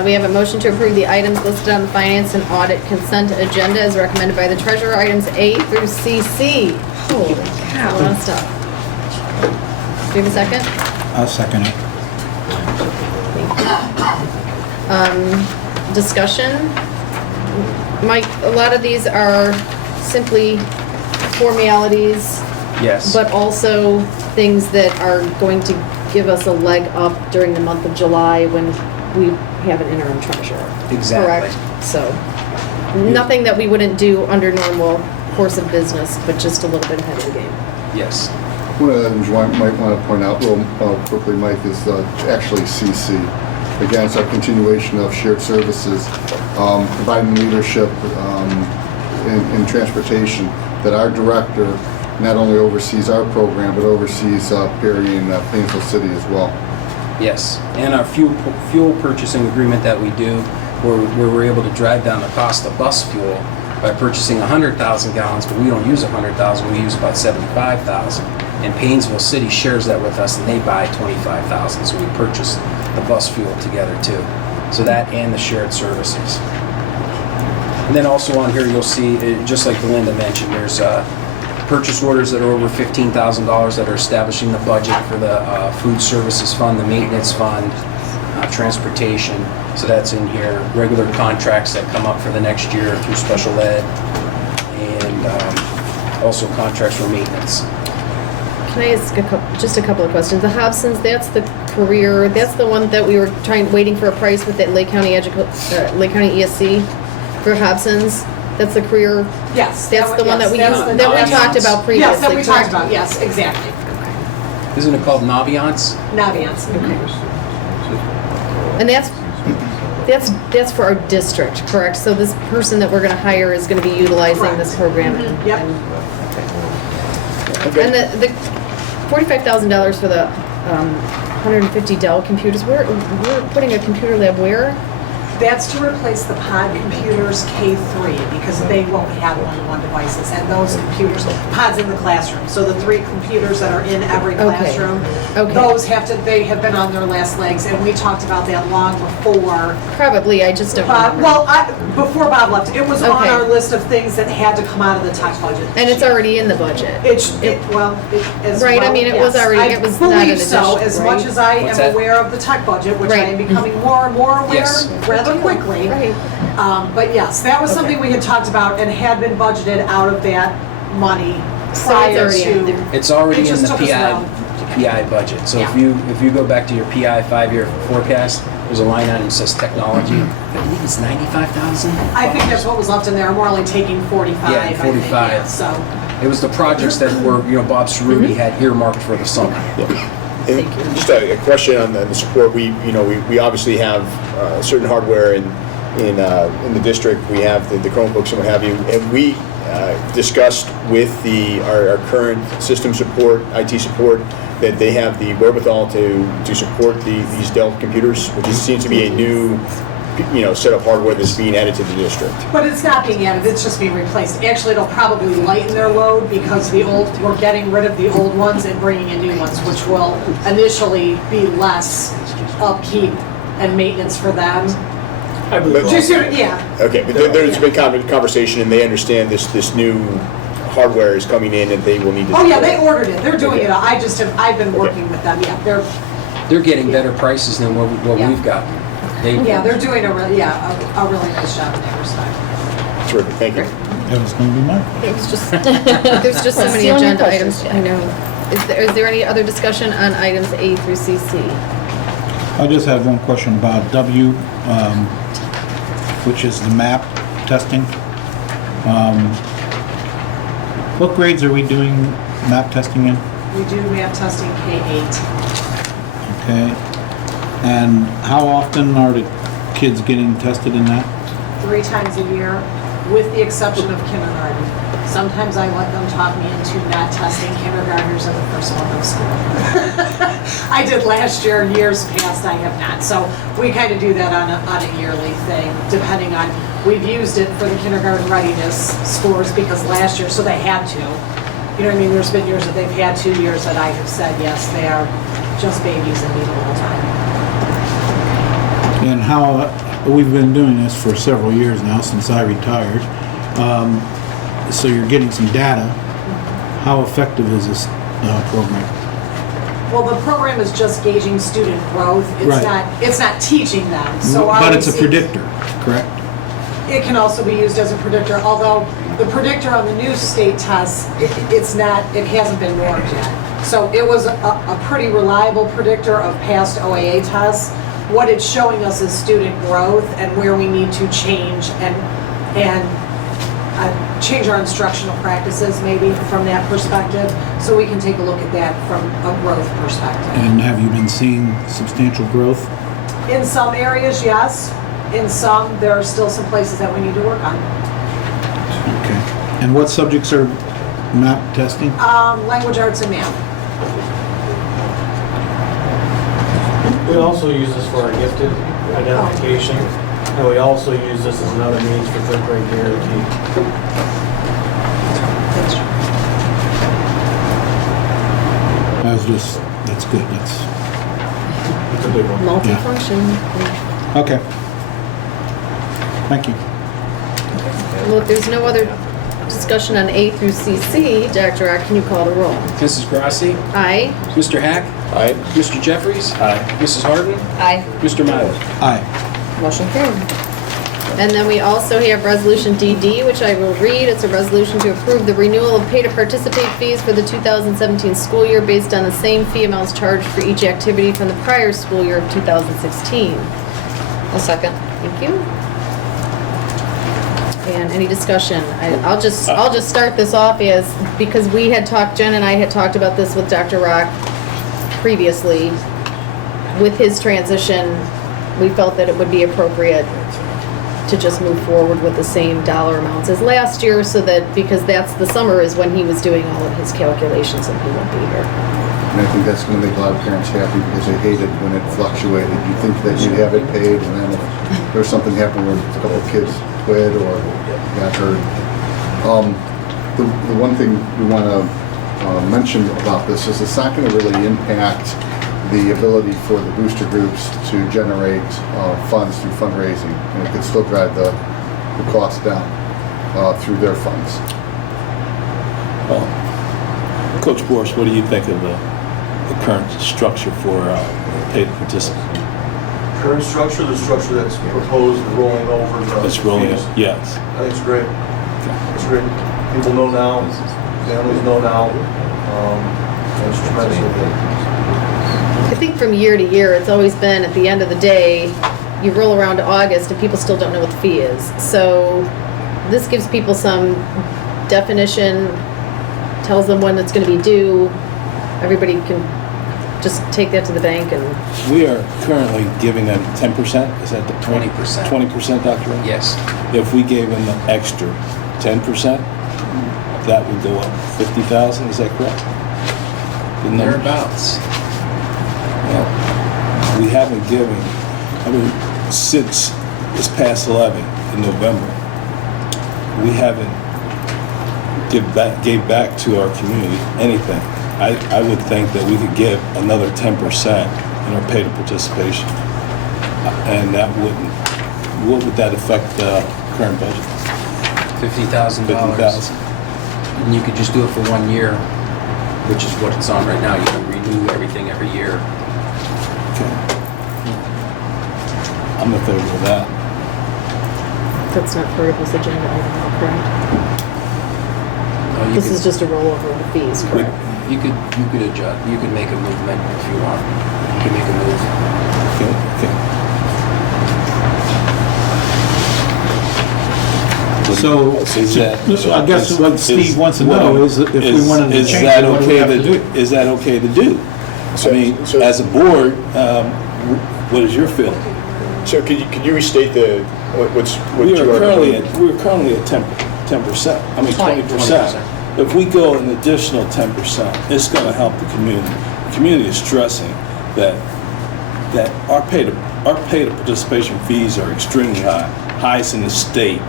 We have a motion to approve the items listed on the finance and audit consent agenda as recommended by the treasurer, items A through CC. Holy cow, a lot of stuff. Do you have a second? I'll second it. Discussion. Mike, a lot of these are simply formalities, Yes. but also things that are going to give us a leg up during the month of July when we have an interim treasurer. Exactly. Correct? So, nothing that we wouldn't do under normal course of business, but just a little bit ahead of the game. Yes. One of the things you might want to point out real quickly, Mike, is actually CC. Again, it's our continuation of shared services, providing leadership in transportation, that our director not only oversees our program, but oversees Perry and Painesville City as well. Yes. And our fuel purchasing agreement that we do, where we're able to drive down the cost of bus fuel by purchasing 100,000 gallons, but we don't use 100,000, we use about 75,000. And Painesville City shares that with us, and they buy 25,000, so we purchase the bus fuel together too. So that and the shared services. And then also on here, you'll see, just like Belinda mentioned, there's purchase orders that are over $15,000 that are establishing the budget for the food services fund, the maintenance fund, transportation. So that's in here. Regular contracts that come up for the next year through special ed, and also contracts for maintenance. Can I ask just a couple of questions? The Hobsons, that's the career, that's the one that we were waiting for a price with that Lake County ESC for Hobsons. That's the career. Yes. That's the one that we that's used, the that we Naviance. talked about previously. Yes, that we correct? talked about, yes, exactly. Isn't it called Naviance? Naviance. And that's for our district, correct? So this person that we're gonna hire is gonna be utilizing this program. and- Yep. And the $45,000 for the 150 Dell computers, we're putting a computer lab where? That's to replace the pod computers K3 because they won't have one-to-one devices and those computers, pods in the classroom. So the 3 computers that are in every classroom, Okay. those they have been on their last legs, and we talked about that long before. Probably, I just don't remember. Before Bob left, it was on Okay. our list of things that had to come out of the tech budget. And it's already in the budget. As Right, I well, mean, it was yes. already- it was not an I believe so, addition, as right? much as I What's am that? aware of the tech budget, which I Right. am becoming more and more aware Yes. rather quickly. Right. But yes, that was Okay. something we had talked about and had been budgeted out of that money So it's prior already in to. there. It's already It in just the took us a PI, while. PI budget. So Yeah. if you go back to your PI 5-year forecast, there's a line item that says technology. I believe it's 95,000. I think that's what was left in there. We're only taking 45. Yeah, I think, 45. yeah, so. It was the projects that were, Bob Cerruti had earmarked for the summer. And just a question on the support. We obviously have certain hardware in the district. We have the Chromebooks and what have you. And we discussed with our current system support, IT support, that they have the wherewithal to support these Dell computers, which seems to be a new set of hardware that's being added to the district. But it's not being added, it's just being replaced. Actually, it'll probably lighten their load because we're getting rid of the old ones and bringing in new ones, which will initially be less upkeep and maintenance for them. Yeah. Okay, but there's been conversation, and they understand this new hardware is coming in, and they will need to. Oh yeah, they ordered it. They're doing it. I've been working with them. Yeah, They're getting better prices than what Yeah. we've got. they're doing a really nice job in that respect. Terrific, thank you. That was gonna be mine. It was just, there's just so many Stealing your agenda questions, items, I know. Is there any other discussion on items A through CC? I just have one question about W, which is the MAP testing. What grades are we doing MAP testing in? We do map testing K-8. Okay. And how often are the kids getting tested in that? 3 times a year, with the exception of kindergarten. Sometimes I let them talk me into not testing kindergartners in the first month of school. I did last year, years past I have not. So we kind of do that on a yearly thing, depending on, we've used it for the kindergarten readiness scores because last year, so they had to. You know what I mean? There's been years that they've had 2 years that I have said, yes, they are just babies and need a little time. And how, we've been doing this for several years now, since I retired. So you're getting some data. How effective is this program? Well, the program is just gauging student growth. Right. It's not teaching them. So But it's a obviously, predictor, correct? it can also be used as a predictor, although the predictor on the new state tests, it hasn't been normed yet. So it was a pretty reliable predictor of past OAA tests. What it's showing us is student growth and where we need to change and change our instructional practices maybe from that perspective. So we can take a look at that from a growth perspective. And have you been seeing substantial growth? In some areas, yes. In some, there are still some places that we need to work on. Okay. And what subjects are MAP testing? Language arts and math. We also use this for our gifted identification, and we also use this as another means for third grade guarantee. That's good, It's a big one. Multifunction. okay. Thank you. Well, if there's no other discussion on A through CC, Dr. Rock, can you call the roll? Mrs. Grassi, Aye. Mr. Hack, Aye. Mr. Jeffries, Aye. Mrs. Harden, Aye. Mr. Mallon. Aye. Motion carried. And then we also have Resolution DD, which I will read. It's a resolution to approve the renewal of pay-to-participate fees for the 2017 school year based on the same fee amounts charged for each activity from the prior school year of 2016. I'll second. Thank you. And any discussion? I'll just start this off as, because we had talked, Jen and I had talked about this with Dr. Rock previously. With his transition, we felt that it would be appropriate to just move forward with the same dollar amounts as last year, so that, because that's the summer is when he was doing all of his calculations and he won't be here. And I think that's going to make a lot of parents happy because they hate it when it fluctuated. You think that you have it paid, and then if there's something happened where a couple of kids quit or got hurt. The one thing we want to mention about this is it's not going to really impact the ability for the booster groups to generate funds through fundraising, and it could still drive the cost down through their funds. Coach Borsch, what do you think of the current structure for paid participants? Current structure, the structure that's proposed, rolling over the It's rolling, fees. yes. I think it's great. It's great. People know now, families know now. It's tremendously good. I think from year to year, it's always been, at the end of the day, you roll around to August and people still don't know what the fee is. So this gives people some definition, tells them when it's going to be due. Everybody can just take that to the bank and... We are currently giving them 10%, is that the 20%. 20%, Dr. Ray? Yes. If we gave them the extra 10%, that would go up 50,000, is that correct? The numbers? Thereabouts. Well, we haven't given, since this past 11 in November, we haven't gave back to our community anything. I would think that we could give another 10% in our pay to participation. And that wouldn't, what would that affect the current budget? $50,000. $50,000. And you could just do it for 1 year, which is what it's on right now. You can renew everything every year. Okay. I'm in favor of that. That's not part of this agenda item, correct? This is just a rollover of the fees, correct? You could adjust. You could make a movement if you want. You could make a move. So, Is that- so I guess what Steve wants to know is if we wanted to is change that it, what do we okay have to do? Is that okay to do? So- I mean, so- as a board, what is your feeling? So could you restate what We you are are currently proposing? we're currently at 10%, I mean 20%. 20%. If we go an additional 10%, it's gonna help the community. The community is stressing that our pay to participation fees are extremely high, highest in the state.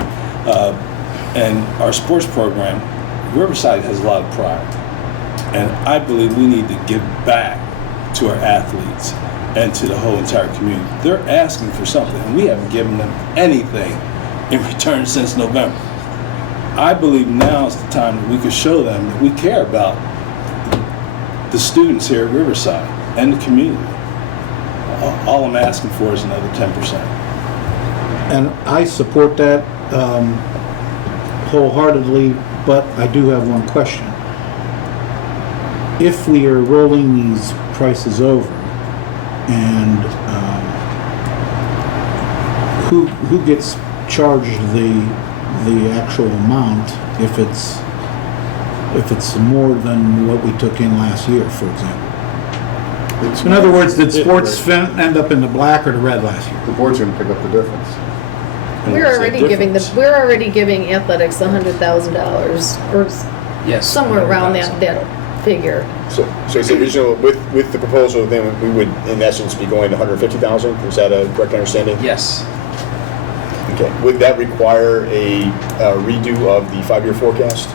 And our sports program, Riverside has a lot of pride. And I believe we need to give back to our athletes and to the whole entire community. They're asking for something, and we haven't given them anything in return since November. I believe now is the time that we can show them that we care about the students here at Riverside and the community. All I'm asking for is another 10%. And I support that wholeheartedly, but I do have one question. If we are rolling these prices over, and who gets charged the actual amount if it's more than what we took in last year, for example? In other words, did sports end up in the black or the red last year? The board's gonna pick up the difference. We're already giving athletics $100,000 or Yes. somewhere around that figure. So it's the original, with the proposal, then we would, in essence, be going to 150,000? Is that a correct understanding? Yes. Okay. Would that require a redo of the 5-year forecast?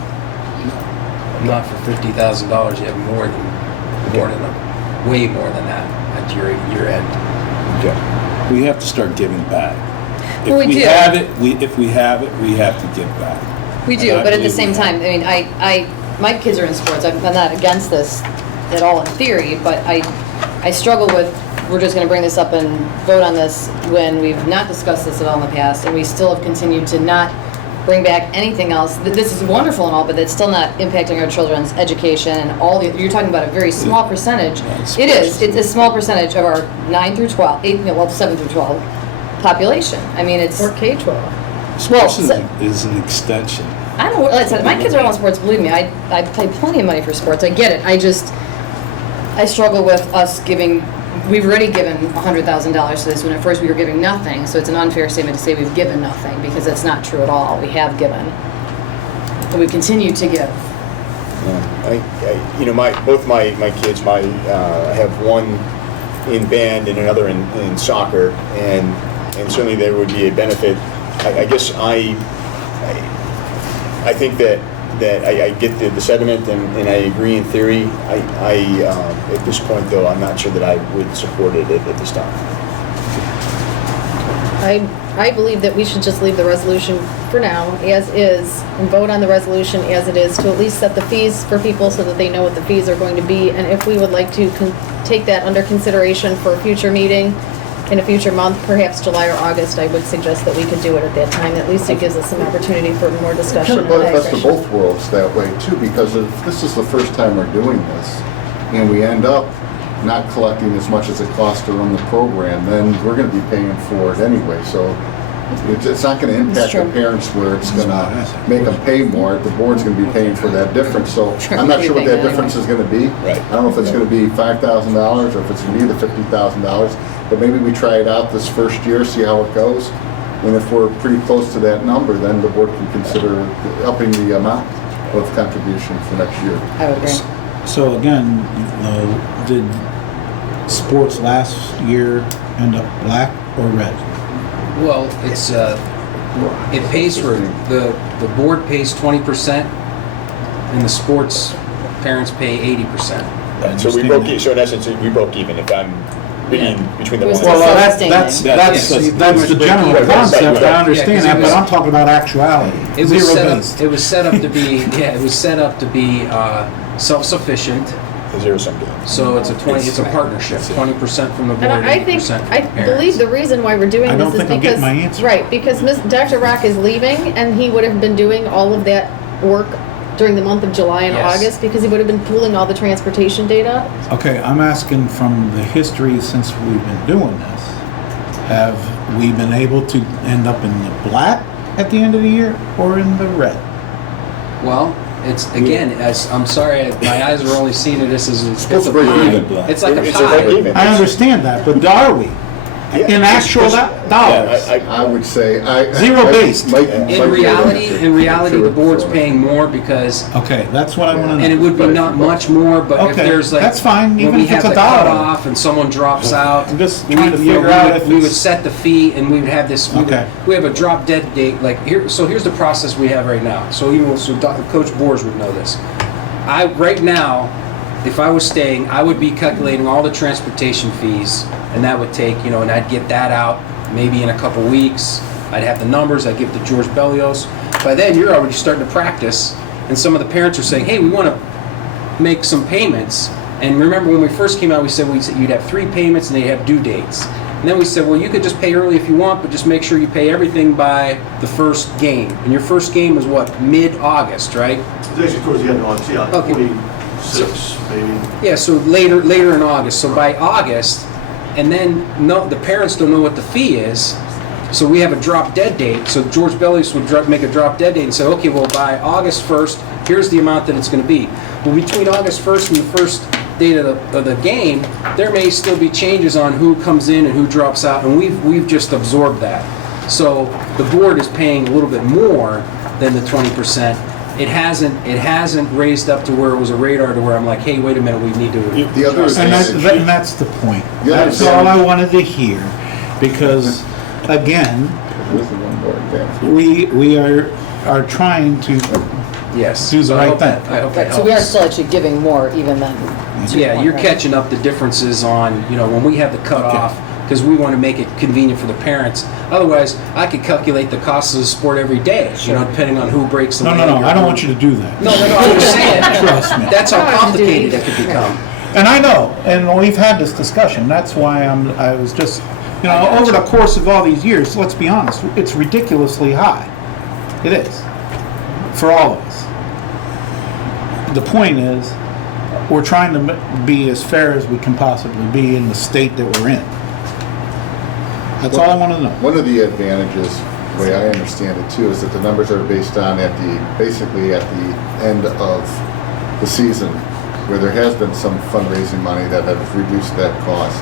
Not for $50,000, you have more than way more than that at your year end. Okay. We have to start giving back. If Well, we do. have it, if we have it, we have to give back. We do, And I but at the believe same we time, I mean, my kids are in sports. I'm not against this at all in theory, but I struggle with, we're just gonna bring this up and vote on this when we've not discussed this at all in the past, and we still have continued to not bring back anything else. This is wonderful and all, but it's still not impacting our children's education and all the, you're talking about a very small percentage. It is, it's a small percentage of our 9 through 12, 7 through 12 population. I mean, it's. Or K-12. Sports is an extension. I don't, like I said, my kids are all in sports, believe me, I pay plenty of money for sports, I get it, I struggle with us giving, we've already given $100,000 to this, when at first we were giving nothing, so it's an unfair statement to say we've given nothing, because that's not true at all, we have given. And we continue to give. Both my kids, I have one in band and another in soccer, and certainly there would be a benefit. I guess I think that I get the sentiment and I agree in theory. At this point though, I'm not sure that I would support it at this time. I believe that we should just leave the resolution for now as is and vote on the resolution as it is to at least set the fees for people so that they know what the fees are going to be. And if we would like to take that under consideration for a future meeting in a future month, perhaps July or August, I would suggest that we could do it at that time. At least it gives us some opportunity for more discussion. Kind of benefits to both worlds that way too, because if this is the first time we're doing this, and we end up not collecting as much as it costs to run the program, then we're going to be paying for it anyway. So it's not going to impact the parents where it's going to make them pay more. The board's going to be paying for that difference. So I'm not sure what that difference is going to be. Right. I don't know if it's going to be $5,000 or if it's going to be the $50,000. But maybe we try it out this first year, see how it goes. And if we're pretty close to that number, then the board can consider upping the amount of contribution for next year. I would agree. So again, did sports last year end up black or red? Well, it's it pays for the board pays 20%, and the sports parents pay 80%. So we broke. So in essence, we broke even. If I'm reading between the lines. Well, that's the general concept. I understand that, but I'm talking about actuality. It was Zero set based. up. It was set up to be. Yeah, it was set up to be self-sufficient. Zero sum game. So it's a partnership. 20% from the board, And I 80% think, from I parents. believe the reason why we're doing I this don't is think I'm getting because, my answer. right, because Dr. Rock is leaving and he would have been doing all of that work during the month of July and Yes. August, because he would have been pooling all the transportation data. Okay, I'm asking from the history since we've been doing this, have we been able to end up in the black at the end of the year or in the red? Well, it's, again, as, I'm sorry, my eyes are only seeing this as, it's supposed a to break pie. even. It's like a It's a break pie. even. I understand that, but are we? In actual dollars? I would say, Zero based. In reality, the board's paying more because, Okay, that's what I want to know. and it would be not much more, but if Okay, there's like. that's fine, when even we if it's have a the dollar. cutoff and someone drops out. I'm just we- trying to you know, figure out if we would it's- set the fee and we would have this, Okay. we have a drop dead date, like here, so here's the process we have right now. So even, Coach Boers would know this. Right now, if I was staying, I would be calculating all the transportation fees, and that would take, and I'd get that out maybe in a couple weeks. I'd have the numbers, I'd give to George Bellios. By then, you're already starting to practice, and some of the parents are saying, hey, we want to make some payments. And remember when we first came out, we said you'd have 3 payments and they'd have due dates. And then we said, well, you could just pay early if you want, but just make sure you pay everything by the first game. And your first game was what, mid-August, right? It's actually towards the end of August, yeah, like Okay. 26, maybe. Yeah, so later in August. So by August, and then the parents don't know what the fee is. So we have a drop dead date. So George Bellius would make a drop dead date and say, okay, well by August 1st, here's the amount that it's going to be. Well, between August 1st and the first date of the game, there may still be changes on who comes in and who drops out, and we've just absorbed that. So the board is paying a little bit more than the 20%. It hasn't raised up to where it was a radar to where I'm like, hey, wait a minute, we need to. The other And advantage- that's the point. The other That's all I advantage- wanted to hear, because, again, This is one more advantage. we are trying to Yes. do the So I right hope that- thing. I hope that Right, so we are helps. still actually giving more even than. Yeah, you're catching up the differences on, when we have the cutoff, because we want to make it convenient for the parents. Otherwise, I could calculate the cost of the sport every day, depending on who breaks the No, leg. I or don't who- want you to do that. No, I'm just saying. Trust me. That's how complicated it could become. And I know, and we've had this discussion, that's why I was just, over the course of all these years, let's be honest, it's ridiculously high. It is. For all of us. The point is, we're trying to be as fair as we can possibly be in the state that we're in. That's all I want to know. One of the advantages, the way I understand it too, is that the numbers are based on basically at the end of the season, where there has been some fundraising money that has reduced that cost.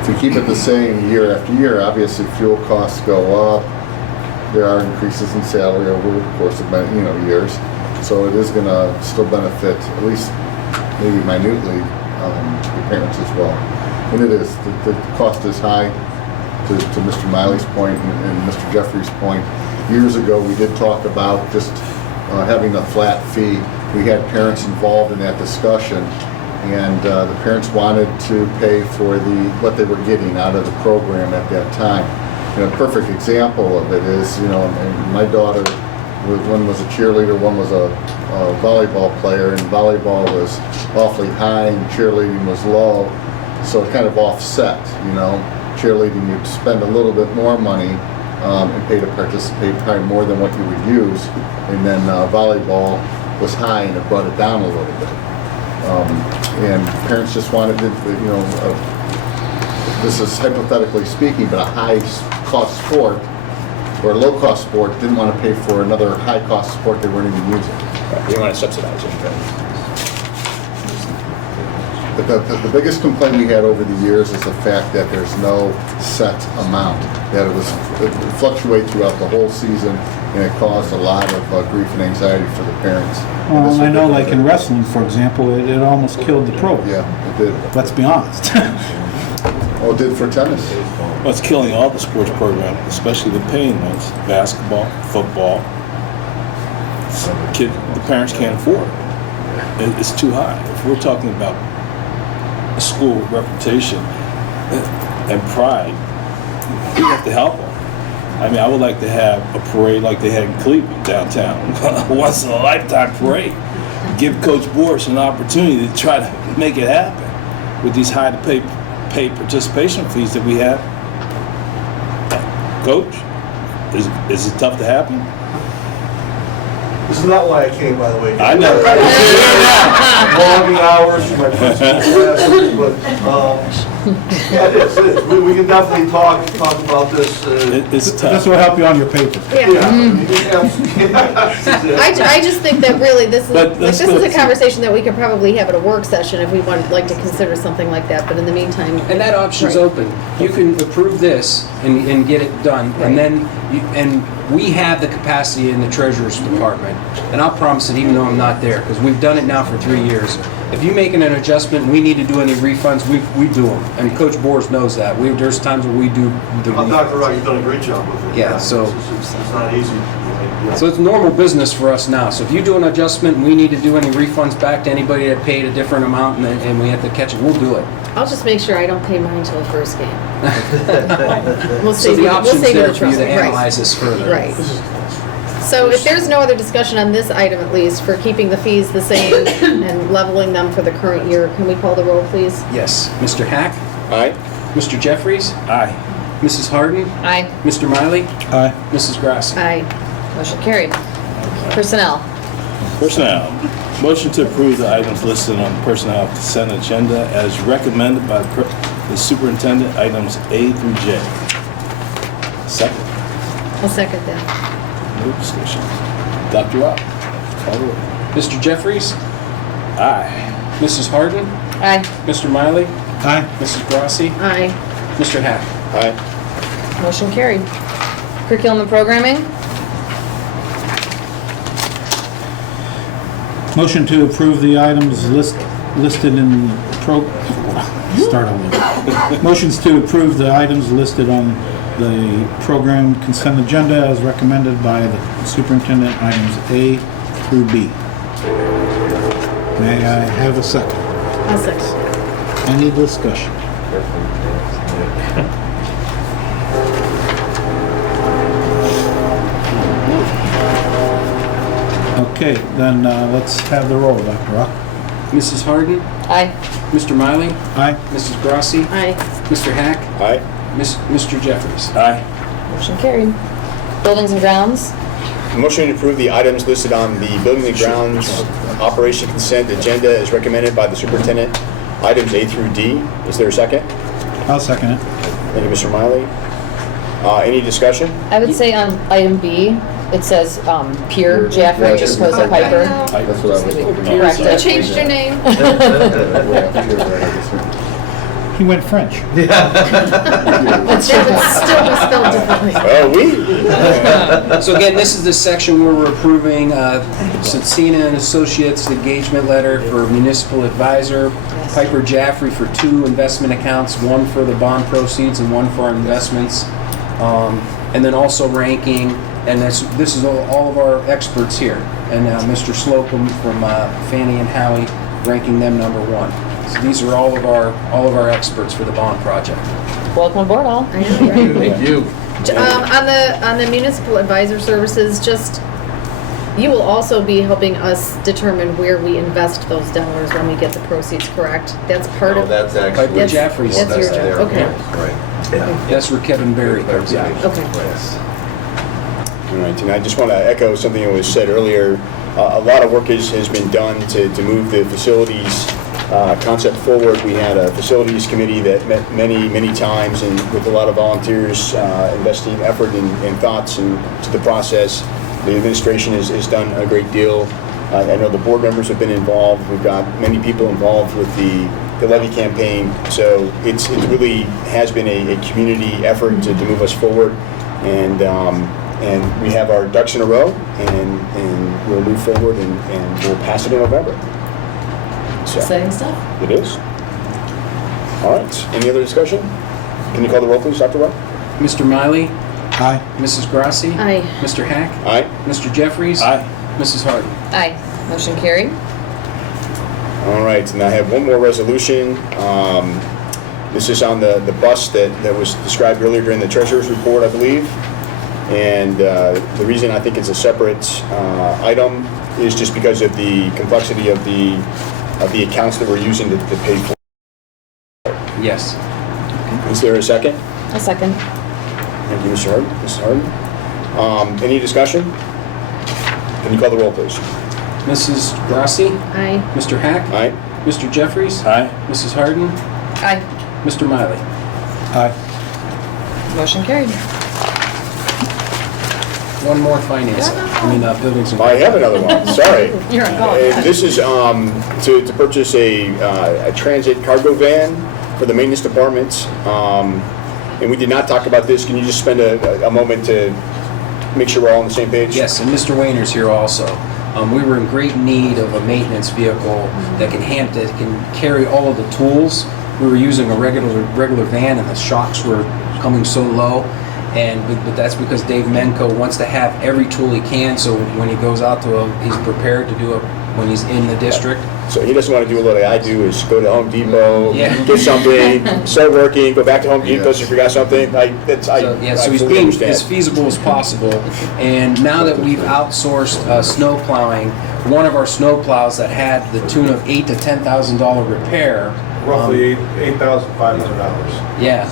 If we keep it the same year after year, obviously fuel costs go up. There are increases in salary over the course of years, so it is going to still benefit, at least maybe minutely, the parents as well. And it is, the cost is high. To Mr. Miley's point and Mr. Jeffrey's point, years ago we did talk about just having a flat fee. We had parents involved in that discussion, and the parents wanted to pay for what they were getting out of the program at that time. A perfect example of it is, and my daughter, one was a cheerleader, one was a volleyball player, and volleyball was awfully high and cheerleading was low, so it kind of offset, Cheerleading, you'd spend a little bit more money and pay to participate, probably more than what you would use. And then volleyball was high and it brought it down a little bit. And parents just wanted to, this is hypothetically speaking, but a high-cost sport or a low-cost sport didn't want to pay for another high-cost sport they weren't even using. Right, you want to subsidize it. The biggest complaint we had over the years is the fact that there's no set amount, that it fluctuated throughout the whole season, and it caused a lot of grief and anxiety for the parents. And this I know, was- like in wrestling, for example, it almost killed the pros. Yeah, it did. Let's be honest. Oh, it did for tennis. Well, it's killing all the sports programs, especially the paying ones. Basketball, football. The parents can't afford it. It's too high. If we're talking about a school reputation and pride, we have to help them. I mean, I would like to have a parade like they had in Cleveland downtown, once in a lifetime parade. Give Coach Boers an opportunity to try to make it happen with these high to pay participation fees that we have. Coach, is it tough to happen? This is not why I came, by the way. I know. Logging hours for my principal classes, but, yeah, it is. We can definitely talk about this. It's This tough. will help you on your paper. I just think that really this is, But like, let's this go is a to- conversation that we could probably have at a work session if we would like to consider something like that, but in the meantime. And that option's Right. open. You can approve this and get it done, and then, and we have the capacity in the treasurer's department, and I'll promise it even though I'm not there, because we've done it now for 3 years. If you make an adjustment, we need to do any refunds, we do them, and Coach Boers knows that. There's times where we do the Dr. refunds. Rock, you've done a great job with it. Yeah, so- It's not easy. Yeah. So it's normal business for us now. So if you do an adjustment and we need to do any refunds back to anybody that paid a different amount and we have to catch it, we'll do it. I'll just make sure I don't pay mine until the first game. We'll So save the you, we'll option's save you there the for you trouble. to analyze this further. Right. So if there's no other discussion on this item at least, for keeping the fees the same and leveling them for the current year, can we call the roll, please? Yes. Mr. Hack? Aye. Mr. Jeffries? Aye. Mrs. Harden? Aye. Mr. Miley? Aye. Mrs. Grassi? Aye. Motion carried. Personnel. Personnel. Motion to approve the items listed on the personnel consent agenda as recommended by the superintendent, items A through J. Second. I'll second that. No discussion. Dr. Rock, call the roll. Mr. Jeffries? Aye. Mrs. Harden? Aye. Mr. Miley? Aye. Mrs. Grassi? Aye. Mr. Hack? Aye. Motion carried. Curriculum and programming. Motion to approve the items listed in the start over. Motions to approve the items listed on the program consent agenda as recommended by the superintendent, items A through B. May I have a second? I'll second. Any discussion? Okay, then let's have the roll, Dr. Rock. Mrs. Harden? Aye. Mr. Miley? Aye. Mrs. Grassi? Aye. Mr. Hack? Aye. Mr. Jeffries? Aye. Motion carried. Buildings and grounds. Motion to approve the items listed on the building and grounds operation consent agenda as recommended by the superintendent, items A through D. Is there a second? I'll second it. Thank you, Mr. Miley. Any discussion? I would say on item B, it says Pierre Jaffrey Yeah, as opposed to Piper. That's what I was thinking. Correct You it. changed your name. He went French. It would still be spelled differently. Oh, we? So again, this is the section where we're approving Cecina and Associates engagement letter for municipal advisor, Piper Jaffrey for 2 investment accounts, one for the bond proceeds and one for our investments. And then also ranking, and this is all of our experts here. And Mr. Slocum from Fannie and Howie, ranking them number 1. So these are all of our experts for the bond project. Welcome aboard, all. Thank you. On the municipal advisor services, just, you will also be helping us determine where we invest those dollars when we get the proceeds, correct? That's part No, of, that's actually. Piper Jaffrey's. that's your there. job, okay. Right. That's where Kevin Berry comes out. Okay. All right, and I just want to echo something that was said earlier. A lot of work has been done to move the facilities concept forward. We had a facilities committee that met many times, and with a lot of volunteers investing effort and thoughts into the process. The administration has done a great deal. I know the board members have been involved. We've got many people involved with the levy campaign. So it really has been a community effort to move us forward. And we have our ducks in a row, and we'll move forward, and we'll pass it in November. So, Exciting stuff. it is. All right. Any other discussion? Can you call the roll, please, Dr. Rowe? Mr. Miley? Aye. Mrs. Grassi? Aye. Mr. Hack? Aye. Mr. Jeffries? Aye. Mrs. Harden? Aye. Motion carried. All right, and I have one more resolution. This is on the bus that was described earlier during the treasurer's report, I believe. And the reason I think it's a separate item is just because of the complexity of the accounts that we're using to pay for. Yes. Is there a second? A second. Thank you, Mr. Harden. Mrs. Harden. Any discussion? Can you call the roll, please? Mrs. Grassi? Aye. Mr. Hack? Aye. Mr. Jeffries? Aye. Mrs. Harden? Aye. Mr. Miley? Aye. Motion carried. One more finance. Buildings and... I have another one, sorry. You're on call. And this is to purchase a transit cargo van for the maintenance department. And we did not talk about this. Can you just spend a moment to make sure we're all on the same page? Yes, and Mr. Wayner's here also. We were in great need of a maintenance vehicle that can carry all of the tools. We were using a regular van, and the shocks were coming so low. But that's because Dave Menko wants to have every tool he can, so when he goes out to he's prepared to do it when he's in the district. So he doesn't want to do what I do, is go to Home Depot, Yeah. get something, start working, go back to Home Depot if you forgot something. So he's being as feasible as possible. And now that we've outsourced snow plowing, one of our snow plows that had the tune of $8,000 to $10,000 repair. Roughly $8,500. Yeah.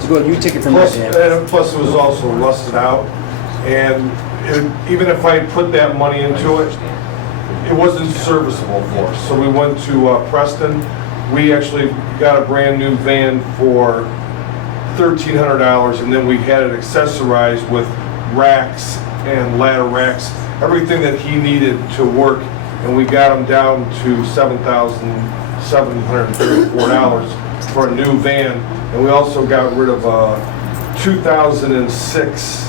So go ahead, you take it from Plus, there. plus it was also rusted out, and even if I put that money into it, it wasn't serviceable for us. So we went to Preston. We actually got a brand new van for $1,300, and then we had it accessorized with racks and ladder racks, everything that he needed to work, and we got him down to $7,734 for a new van. And we also got rid of a 2006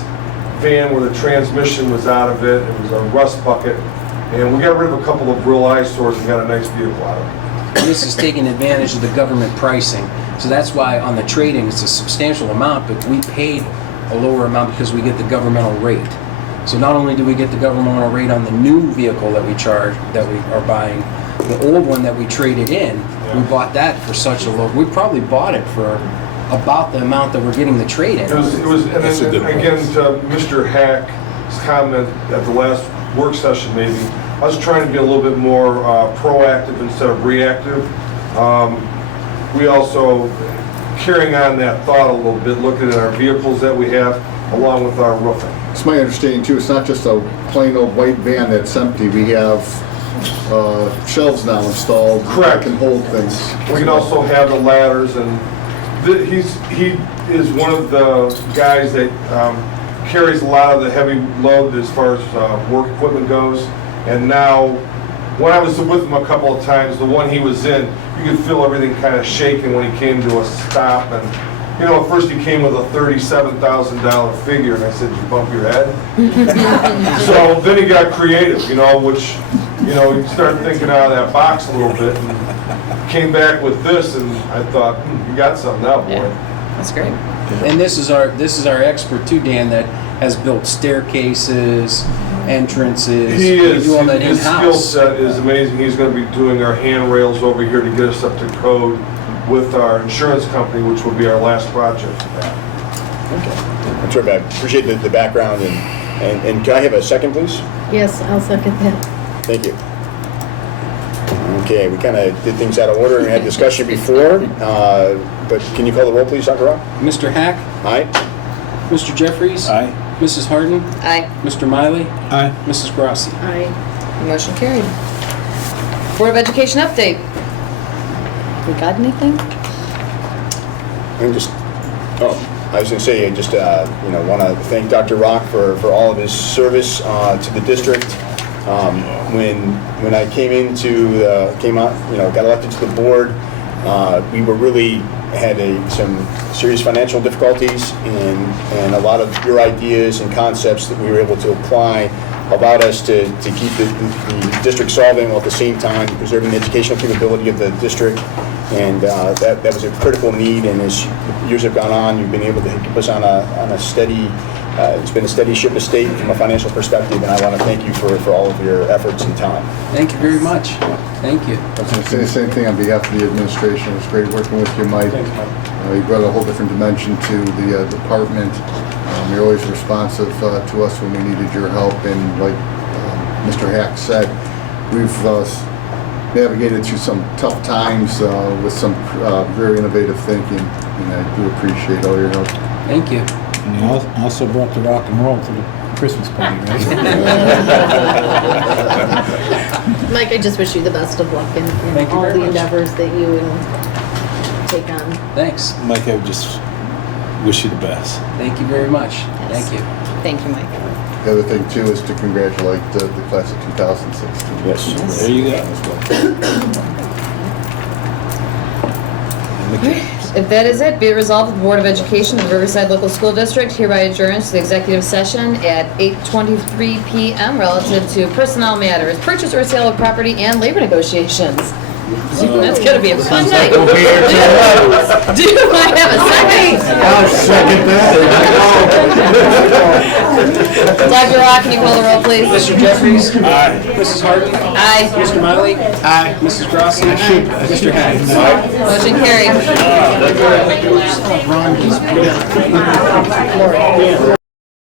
van where the transmission was out of it. It was a rust bucket. And we got rid of a couple of real eyesores and got a nice vehicle out of it. And this is taking advantage of the government pricing. So that's why on the trade-in, it's a substantial amount, but we paid a lower amount because we get the governmental rate. So not only do we get the governmental rate on the new vehicle that we charge, that we are buying, the old one that we traded in, we bought that for such a low, we probably bought it for about the amount that we're getting the trade-in. It was, and That's a then good again, point. to Mr. Hack's comment at the last work session maybe, I was trying to be a little bit more proactive instead of reactive. We also, carrying on that thought a little bit, looking at our vehicles that we have along with our roofing. It's my understanding too, it's not just a plain old white van that's empty. We have shelves now installed. Correct. That can hold things. We can also have the ladders, and he is one of the guys that carries a lot of the heavy load as far as work equipment goes. And now, when I was with him a couple of times, the one he was in, you could feel everything kind of shaking when he came to a stop. And you know, at first he came with a $37,000 figure, and I said, "Did you bump your head?" So then he got creative, which, he started thinking out of that box a little bit, and came back with this, and I thought, you got something now, boy. Yeah, that's great. And this is our expert too, Dan, that has built staircases, entrances. He We is, do all that his skill in-house. set is amazing. He's going to be doing our handrails over here to get us up to code with our insurance company, which will be our last project. That's right, I appreciate the background, and can I have a second, please? Yes, I'll second that. Thank you. Okay, we kind of did things out of order and had discussion before, but can you call the roll, please, Dr. Rock? Mr. Hack? Aye. Mr. Jeffries? Aye. Mrs. Harden? Aye. Mr. Miley? Aye. Mrs. Grassi? Aye. Motion carried. Board of Education update. We got anything? I was going to say, I just want to thank Dr. Rock for all of his service to the district. When I got elected to the board, we were really had some serious financial difficulties, and a lot of your ideas and concepts that we were able to apply allowed us to keep the district solvent while at the same time preserving the educational capability of the district. And that was a critical need, and as years have gone on, you've been able to keep us on a steady, it's been a steady ship of state from a financial perspective, and I want to thank you for all of your efforts and time. Thank you very much. Thank you. I was going to say the same thing on behalf of the administration. It was great working with you, Mike. Thanks, Mike. You brought a whole different dimension to the department. You're always responsive to us when we needed your help, and like Mr. Hack said, we've navigated through some tough times with some very innovative thinking, and I do appreciate all your help. Thank you. And you also brought the rock and roll to the Christmas party, right? Mike, I just wish you the best of luck in Thank you all very the much. endeavors that you take on. Thanks. Mike, I would just wish you the best. Thank you very much. Yes. Thank you. Thank you, Mike. The other thing too is to congratulate the class of 2016. Yes. There you go. As well. If that is it, be it resolved that the Board of Education of the Riverside Local School District hereby adjourns to the executive session at 8:23 p.m. relative to personnel matters, purchase or sale of property, and labor negotiations. That's gonna be a fun night. Do I have a second? I'll second that. Dr. Rock, can you call the roll, please? Mr. Jeffries? Aye. Mrs. Harden? Aye. Mr. Miley? Aye. Mrs. Grossi? Mr. Henning? Motion carried.